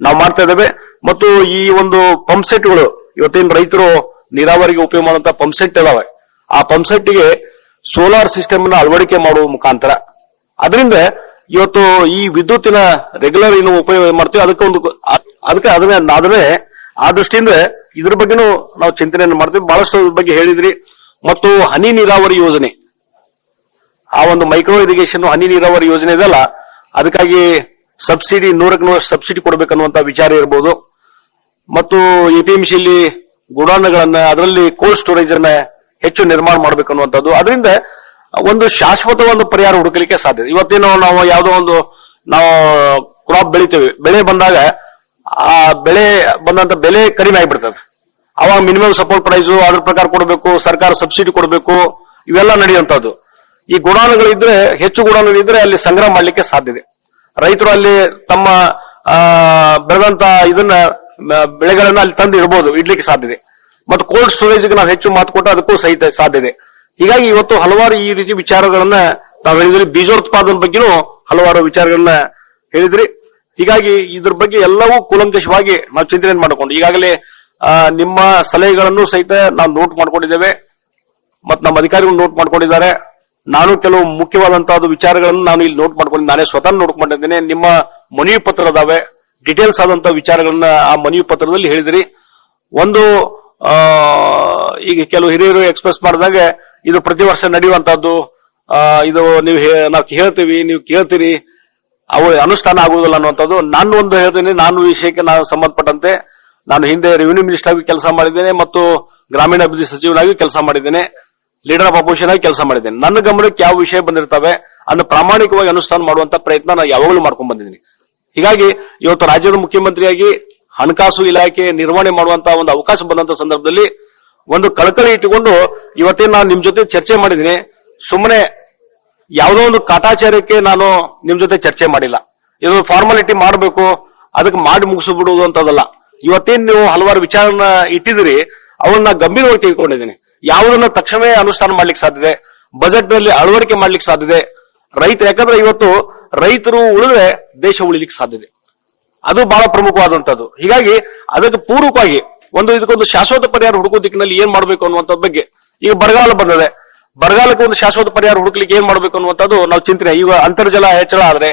ನಾವು ಮಾಡ್ತಾ ಇದ್ದೇವೆ. ಮತ್ತು ಈ ಒಂದು ಪಂಪ್ ಸೆಟ್ಗಳು ಇವತ್ತೇನು ರೈತರು ನೀರಾವರಿಗೆ ಉಪಯೋಗ ಮಾಡುವಂತ ಪಂಪ್ ಸೆಟ್ ಇದಾವೆ, ಆ ಪಂಪ್ ಸೆಟ್ಗೆ ಸೋಲಾರ್ ಸಿಸ್ಟಮ್ ಅನ್ನ ಅಳವಡಿಕೆ ಮಾಡುವ ಮುಖಾಂತರ ಅದರಿಂದ ಇವತ್ತು ಈ ವಿದ್ಯುತ್ತಿನ ರೆಗ್ಯುಲರ್ ಏನು ಉಪಯೋಗ ಮಾಡ್ತೀವಿ ಅದಕ್ಕೆ ಅದನ್ನೇ ಆ ದೃಷ್ಟಿಯಿಂದ ಇದ್ರ ಬಗ್ಗೆನೂ ನಾವು ಚಿಂತನೆಯನ್ನು ಮಾಡ್ತೀವಿ. ಬಹಳಷ್ಟು ಬಗ್ಗೆ ಹೇಳಿದ್ರಿ. ಮತ್ತು ಹನಿ ನೀರಾವರಿ ಯೋಜನೆ, ಆ ಒಂದು ಮೈಕ್ರೋ ಇರಿಗೇಷನ್ ಹನಿ ನೀರಾವರಿ ಯೋಜನೆ ಇದೆಲ್ಲ, ಅದಕ್ಕಾಗಿ ಸಬ್ಸಿಡಿ 100% ಸಬ್ಸಿಡಿ ಕೊಡಬೇಕನ್ನುವಂತ ವಿಚಾರ ಇರಬಹುದು. ಮತ್ತು APMC ಗುಡಾಣಗಳನ್ನ, ಅದರಲ್ಲಿ ಕೋಲ್ಡ್ ಸ್ಟೋರೇಜ್ ಅನ್ನ ಹೆಚ್ಚು ನಿರ್ಮಾಣ ಮಾಡಬೇಕನ್ನುವಂಥದ್ದು. ಅದರಿಂದ ಒಂದು ಶಾಶ್ವತ ಒಂದು ಪರಿಹಾರ ಹುಡುಕಲಿಕ್ಕೆ ಸಾಧ್ಯ. ಇವತ್ತೇನೋ ನಾವು ಯಾವುದೋ ಒಂದು ನಾವು ಕ್ರಾಪ್ ಬೆಳಿತೇವೆ, ಬೆಳೆ ಬಂದಾಗ ಆ ಬೆಳೆ ಬಂದಂತ ಬೆಲೆ ಕಡಿಮೆ ಆಗಿಬಿಡ್ತದೆ. ಅವಾಗ ಮಿನಿಮಮ್ ಸಪೋರ್ಟ್ ಪ್ರೈಸ್ ಅದ್ರ ಪ್ರಕಾರ ಕೊಡಬೇಕು, ಸರ್ಕಾರ ಸಬ್ಸಿಡಿ ಕೊಡಬೇಕು, ಇವೆಲ್ಲ ನಡೆಯುವಂತದ್ದು. ಈ ಗುಡಾಣಗಳಿದ್ರೆ, ಹೆಚ್ಚು ಗುಡಾಣಗಳಿದ್ರೆ ಅಲ್ಲಿ ಸಂಗ್ರಹ ಮಾಡ್ಲಿಕ್ಕೆ ಸಾಧ್ಯತೆ. ರೈತರು ಅಲ್ಲಿ ತಮ್ಮ ಬೆಳೆದಂತ ಇದನ್ನ ಬೆಳೆಗಳನ್ನ ಅಲ್ಲಿ ತಂದು ಇಡಬಹುದು, ಇಡ್ಲಿಕ್ಕೆ ಸಾಧ್ಯತೆ. ಮತ್ತು ಕೋಲ್ಡ್ ಸ್ಟೋರೇಜ್ಗೆ ನಾವು ಹೆಚ್ಚು ಮಾತು ಕೊಟ್ಟು ಅದಕ್ಕೂ ಸಹಿತ ಸಾಧ್ಯತೆ. ಹೀಗಾಗಿ ಇವತ್ತು ಹಲವಾರು ಈ ರೀತಿ ವಿಚಾರಗಳನ್ನ ನಾವು ಹೇಳಿದ್ರಿ. ಬೀಜೋತ್ಪಾದನೆ ಬಗ್ಗೆನೂ ಹಲವಾರು ವಿಚಾರಗಳನ್ನ ಹೇಳಿದ್ರಿ. ಹೀಗಾಗಿ ಇದ್ರ ಬಗ್ಗೆ ಎಲ್ಲವೂ ಕೂಲಂಕಷವಾಗಿ ನಾವು ಚಿಂತನೆ ಮಾಡಿಕೊಂಡು ಈಗಾಗಲೇ ನಿಮ್ಮ ಸಲಹೆಗಳನ್ನು ಸಹಿತ ನಾವು ನೋಟ್ ಮಾಡ್ಕೊಂಡಿದ್ದೇವೆ ಮತ್ತು ನಮ್ಮ ಅಧಿಕಾರಿಗಳು ನೋಟ್ ಮಾಡ್ಕೊಂಡಿದ್ದಾರೆ. ನಾನು ಕೆಲವು ಮುಖ್ಯವಾದಂತಹ ವಿಚಾರಗಳನ್ನು ನಾನು ಇಲ್ಲಿ ನೋಟ್ ಮಾಡ್ಕೊಂಡಿದ್ದೆ, ನಾನೇ ಸ್ವತಃ ನೋಟ್ ಮಾಡಿದ್ದೇನೆ. ನಿಮ್ಮ ಮನವಿ ಪತ್ರ ಅದಾವೆ, ಡೀಟೇಲ್ಸ್ ಆದಂತ ವಿಚಾರಗಳನ್ನ ಆ ಮನವಿ ಪತ್ರದಲ್ಲಿ ಹೇಳಿದಿರಿ. ಒಂದು ಈಗ ಕೆಲವು ಹಿರಿಯರು ಎಕ್ಸ್ಪ್ರೆಸ್ ಮಾಡಿದಾಗ ಇದು ಪ್ರತಿ ವರ್ಷ ನಡೆಯುವಂತಹದ್ದು, ಇದು ನಾವು ಹೇಳ್ತೀವಿ, ನೀವು ಕೇಳ್ತೀರಿ, ಅವು ಅನುಷ್ಠಾನ ಆಗುವುದಿಲ್ಲ ಅನ್ನುವಂಥದ್ದು ನಾನು ಒಂದು ಹೇಳ್ತೀನಿ. ನಾನು ವಿಷಯಕ್ಕೆ ನಾನು ಸಂಬಂಧಪಟ್ಟಂತೆ ನಾನು ಹಿಂದೆ ರೆವಿನ್ಯೂ ಮಿನಿಸ್ಟರ್ ಆಗಿ ಕೆಲಸ ಮಾಡಿದ್ದೇನೆ ಮತ್ತು ಗ್ರಾಮೀಣಾಭಿವೃದ್ಧಿ ಸಚಿವನಾಗಿ ಕೆಲಸ ಮಾಡಿದ್ದೇನೆ, ಲೀಡರ್ ಆಫ್ ಅಪೋಸಿಷನ್ ಆಗಿ ಕೆಲಸ ಮಾಡಿದ್ದೇನೆ. ನನ್ನ ಗಮನಕ್ಕೆ ಯಾವ ವಿಷಯ ಬಂದಿರ್ತವೆ ಅದನ್ನು ಪ್ರಾಮಾಣಿಕವಾಗಿ ಅನುಷ್ಠಾನ ಮಾಡುವಂತ ಪ್ರಯತ್ನ ನಾನು ಯಾವಾಗಲೂ ಮಾಡ್ಕೊಂಡ್ ಬಂದಿದ್ದೀನಿ. ಹೀಗಾಗಿ ಇವತ್ತು ರಾಜ್ಯದ ಮುಖ್ಯಮಂತ್ರಿಯಾಗಿ ಹಣಕಾಸು ಇಲಾಖೆ ನಿರ್ವಹಣೆ ಮಾಡುವಂತ ಒಂದು ಅವಕಾಶ ಬಂದಂತ ಸಂದರ್ಭದಲ್ಲಿ ಒಂದು ಕಳಕಳಿ ಇಟ್ಟುಕೊಂಡು ಇವತ್ತೇನು ನಾನು ನಿಮ್ ಜೊತೆ ಚರ್ಚೆ ಮಾಡಿದ್ದೀನಿ. ಸುಮ್ಮನೆ ಯಾವುದೋ ಒಂದು ಕಾಟಾಚಾರಕ್ಕೆ ನಾನು ನಿಮ್ ಜೊತೆ ಚರ್ಚೆ ಮಾಡಿಲ್ಲ. ಇದು ಫಾರ್ಮಾಲಿಟಿ ಮಾಡಬೇಕು, ಅದಕ್ಕೆ ಮಾಡಿ ಮುಗಿಸ್ಬಿಡುವುದು ಅಂತದಲ್ಲ. ಇವತ್ತೇನು ನೀವು ಹಲವಾರು ವಿಚಾರನ ಇಟ್ಟಿದ್ದೀರಿ, ಅವನ್ನ ಗಂಭೀರವಾಗಿ ತೆಗೆದುಕೊಂಡಿದ್ದೀನಿ. ಯಾವುದನ್ನ ತಕ್ಷಣವೇ ಅನುಷ್ಠಾನ ಮಾಡ್ಲಿಕ್ಕೆ ಸಾಧ್ಯತೆ, ಬಜೆಟ್ ನಲ್ಲಿ ಅಳವಡಿಕೆ ಮಾಡ್ಲಿಕ್ಕೆ ಸಾಧ್ಯತೆ. ಯಾಕಂದ್ರೆ ಇವತ್ತು ರೈತರು ಉಳಿದ್ರೆ ದೇಶ ಉಳಿಲಿಕ್ಕೆ ಸಾಧ್ಯತೆ, ಅದು ಬಹಳ ಪ್ರಮುಖವಾದಂತದ್ದು. ಹೀಗಾಗಿ ಅದಕ್ಕೆ ಪೂರಕವಾಗಿ ಇದಕ್ಕೊಂದು ಶಾಶ್ವತ ಪರಿಹಾರ ಹುಡುಕೋ ದಿಕ್ಕಿನಲ್ಲಿ ಏನ್ ಮಾಡಬೇಕು ಅನ್ನುವಂಥ ಬಗ್ಗೆ ಈಗ ಬರಗಾಲ ಬಂದಿದೆ. ಬರಗಾಲಕ್ಕೆ ಒಂದು ಶಾಶ್ವತ ಪರಿಹಾರ ಹುಡುಕ್ಲಿಕ್ಕೆ ಏನ್ ಮಾಡಬೇಕು ಅನ್ನುವಂಥದ್ದು ನಾವು ಚಿಂತನೆ. ಈಗ ಅಂತರ್ಜಲ ಹೆಚ್ಚಳ ಆದ್ರೆ,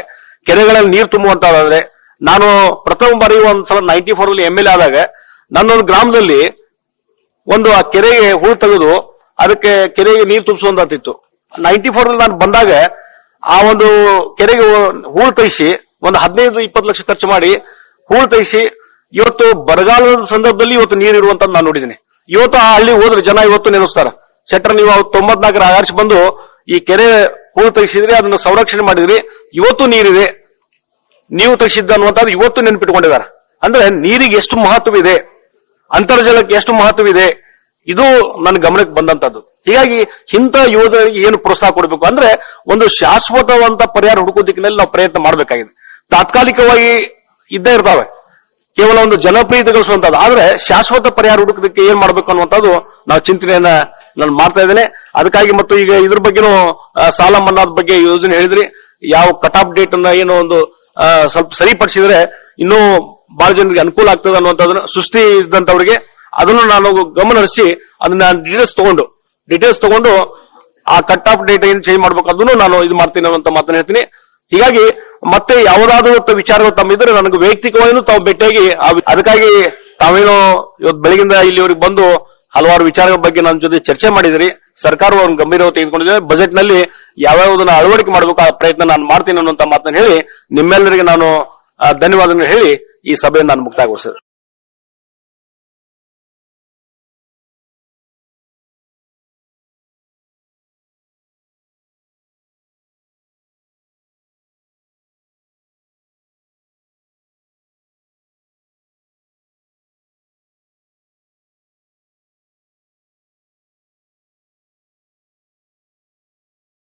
ಕೆರೆಗಳಲ್ಲಿ ನೀರು ತುಂಬುವಂತಾದ್ರೆ, ನಾನು ಪ್ರಥಮ ಬಾರಿ ಒಂದ್ಸಲ 94 MLA ಆದಾಗ ನನ್ನೊಂದು ಗ್ರಾಮದಲ್ಲಿ ಒಂದು ಆ ಕೆರೆಗೆ ಹೂಳು ತೆಗೆದು ಅದಕ್ಕೆ ಕೆರೆಗೆ ನೀರು ತುಂಬಿಸುವಂತಿತ್ತು. 94 ನಾನು ಬಂದಾಗ ಆ ಒಂದು ಕೆರೆಗೆ ಹೂಳು ತೆಗಿಸಿ ಒಂದು 15-20 ಲಕ್ಷ ಖರ್ಚು ಮಾಡಿ ಹೂಳು ತೆಗಿಸಿ ಇವತ್ತು ಬರಗಾಲದ ಸಂದರ್ಭದಲ್ಲಿ ಇವತ್ತು ನೀರು ಇರುವಂತದ್ದು ನಾನು ನೋಡಿದ್ದೀನಿ. ಇವತ್ತು ಆ ಹಳ್ಳಿ ಹೋದ್ರೆ ಜನ ಇವತ್ತು ನೆನೆಸ್ತಾರ, ಶೆಟ್ಟರ್ ನೀವು 94 ಆರ್ಚ್ ಬಂದು ಈ ಕೆರೆ ಹೂಳು ತೆಗಿಸಿದ್ರಿ, ಅದನ್ನು ಸಂರಕ್ಷಣೆ ಮಾಡಿದ್ರಿ, ಇವತ್ತು ನೀರಿದೆ, ನೀವು ತೆಗಿಸಿದ್ದ ಅನ್ನುವಂಥದ್ದು ಇವತ್ತು ನೆನಪಿಟ್ಕೊಂಡಿದ್ದಾರೆ. ಅಂದ್ರೆ ನೀರಿಗೆ ಎಷ್ಟು ಮಹತ್ವವಿದೆ, ಅಂತರ್ಜಲಕ್ಕೆ ಎಷ್ಟು ಮಹತ್ವವಿದೆ, ಇದು ನನ್ನ ಗಮನಕ್ಕೆ ಬಂದಂತದ್ದು. ಹೀಗಾಗಿ ಇಂಥ ಯೋಜನೆಗೆ ಏನು ಪ್ರೋತ್ಸಾಹ ಕೊಡಬೇಕು ಅಂದ್ರೆ ಒಂದು ಶಾಶ್ವತವಂತ ಪರಿಹಾರ ಹುಡುಕೋ ದಿಕ್ಕಿನಲ್ಲಿ ನಾವು ಪ್ರಯತ್ನ ಮಾಡಬೇಕಾಗಿದೆ. ತಾತ್ಕಾಲಿಕವಾಗಿ ಇದ್ದೇ ಇರ್ತಾವೆ, ಕೇವಲ ಒಂದು ಜನಪ್ರಿಯತೆ ಗಳಿಸುವಂತದ್ದು. ಆದ್ರೆ ಶಾಶ್ವತ ಪರಿಹಾರ ಹುಡುಕೋದಕ್ಕೆ ಏನ್ ಮಾಡ್ಬೇಕು ಅನ್ನುವಂಥದ್ದು ನಾವು ಚಿಂತನೆಯನ್ನ ನಾನು ಮಾಡ್ತಾ ಇದ್ದೇನೆ. ಅದಕ್ಕಾಗಿ ಮತ್ತು ಈಗ ಇದ್ರ ಬಗ್ಗೆನೂ ಸಾಲ ಮನ್ನಾದ ಬಗ್ಗೆ ಯೋಜನೆ ಹೇಳಿದ್ರಿ. ಯಾವ ಕಟ್ ಆಫ್ ಡೇಟ್ ಅನ್ನ ಏನೋ ಒಂದು ಸ್ವಲ್ಪ ಸರಿಪಡಿಸಿದ್ರೆ ಇನ್ನೂ ಬಹಳ ಜನರಿಗೆ ಅನುಕೂಲ ಆಗ್ತದೆ ಅನ್ನುವಂಥದ್ದನ್ನ ಸುಸ್ತಿ ಇದ್ದಂತವರಿಗೆ ಅದನ್ನು ನಾನು ಗಮನ ಹರಿಸಿ ಅದನ್ನ ಡೀಟೇಲ್ಸ್ ತಗೊಂಡು ಆ ಕಟ್ ಆಫ್ ಡೇಟ್ ಏನ್ ಚೇಂಜ್ ಮಾಡ್ಬೇಕು ಅದನ್ನು ನಾನು ಇದು ಮಾಡ್ತೀನಿ ಅನ್ನುವಂತ ಮಾತನ್ನ ಹೇಳ್ತೀನಿ. ಹೀಗಾಗಿ ಮತ್ತೆ ಯಾವುದಾದ್ರೂ ವಿಚಾರಗಳು ತಮ್ಮಿದ್ರೆ ನನಗೆ ವೈಯಕ್ತಿಕವಾಗಿ ತಾವು ಭೇಟಿಯಾಗಿ ಅದಕ್ಕಾಗಿ ತಾವೇನೋ ಇವತ್ತು ಬೆಳಗಿಂದ ಇಲ್ಲಿವರೆಗೆ ಬಂದು ಹಲವಾರು ವಿಚಾರಗಳ ಬಗ್ಗೆ ನನ್ನ ಜೊತೆ ಚರ್ಚೆ ಮಾಡಿದಿರಿ. ಸರ್ಕಾರವು ಅವ್ರನ್ನ ಗಂಭೀರವಾಗಿ ತೆಗೆದುಕೊಂಡಿದೆ. ಬಜೆಟ್ ನಲ್ಲಿ ಯಾವ್ಯಾವುದನ್ನ ಅಳವಡಿಕೆ ಮಾಡಬೇಕು ಆ ಪ್ರಯತ್ನ ನಾನು ಮಾಡ್ತೀನಿ ಅನ್ನುವಂತ ಮಾತನ್ನ ಹೇಳಿ ನಿಮ್ಮೆಲ್ಲರಿಗೆ ನಾನು ಧನ್ಯವಾದ ಹೇಳಿ ಈ ಸಭೆಯನ್ನು ನಾನು ಮುಕ್ತಾಯಗೊಳಿಸಿದೆ.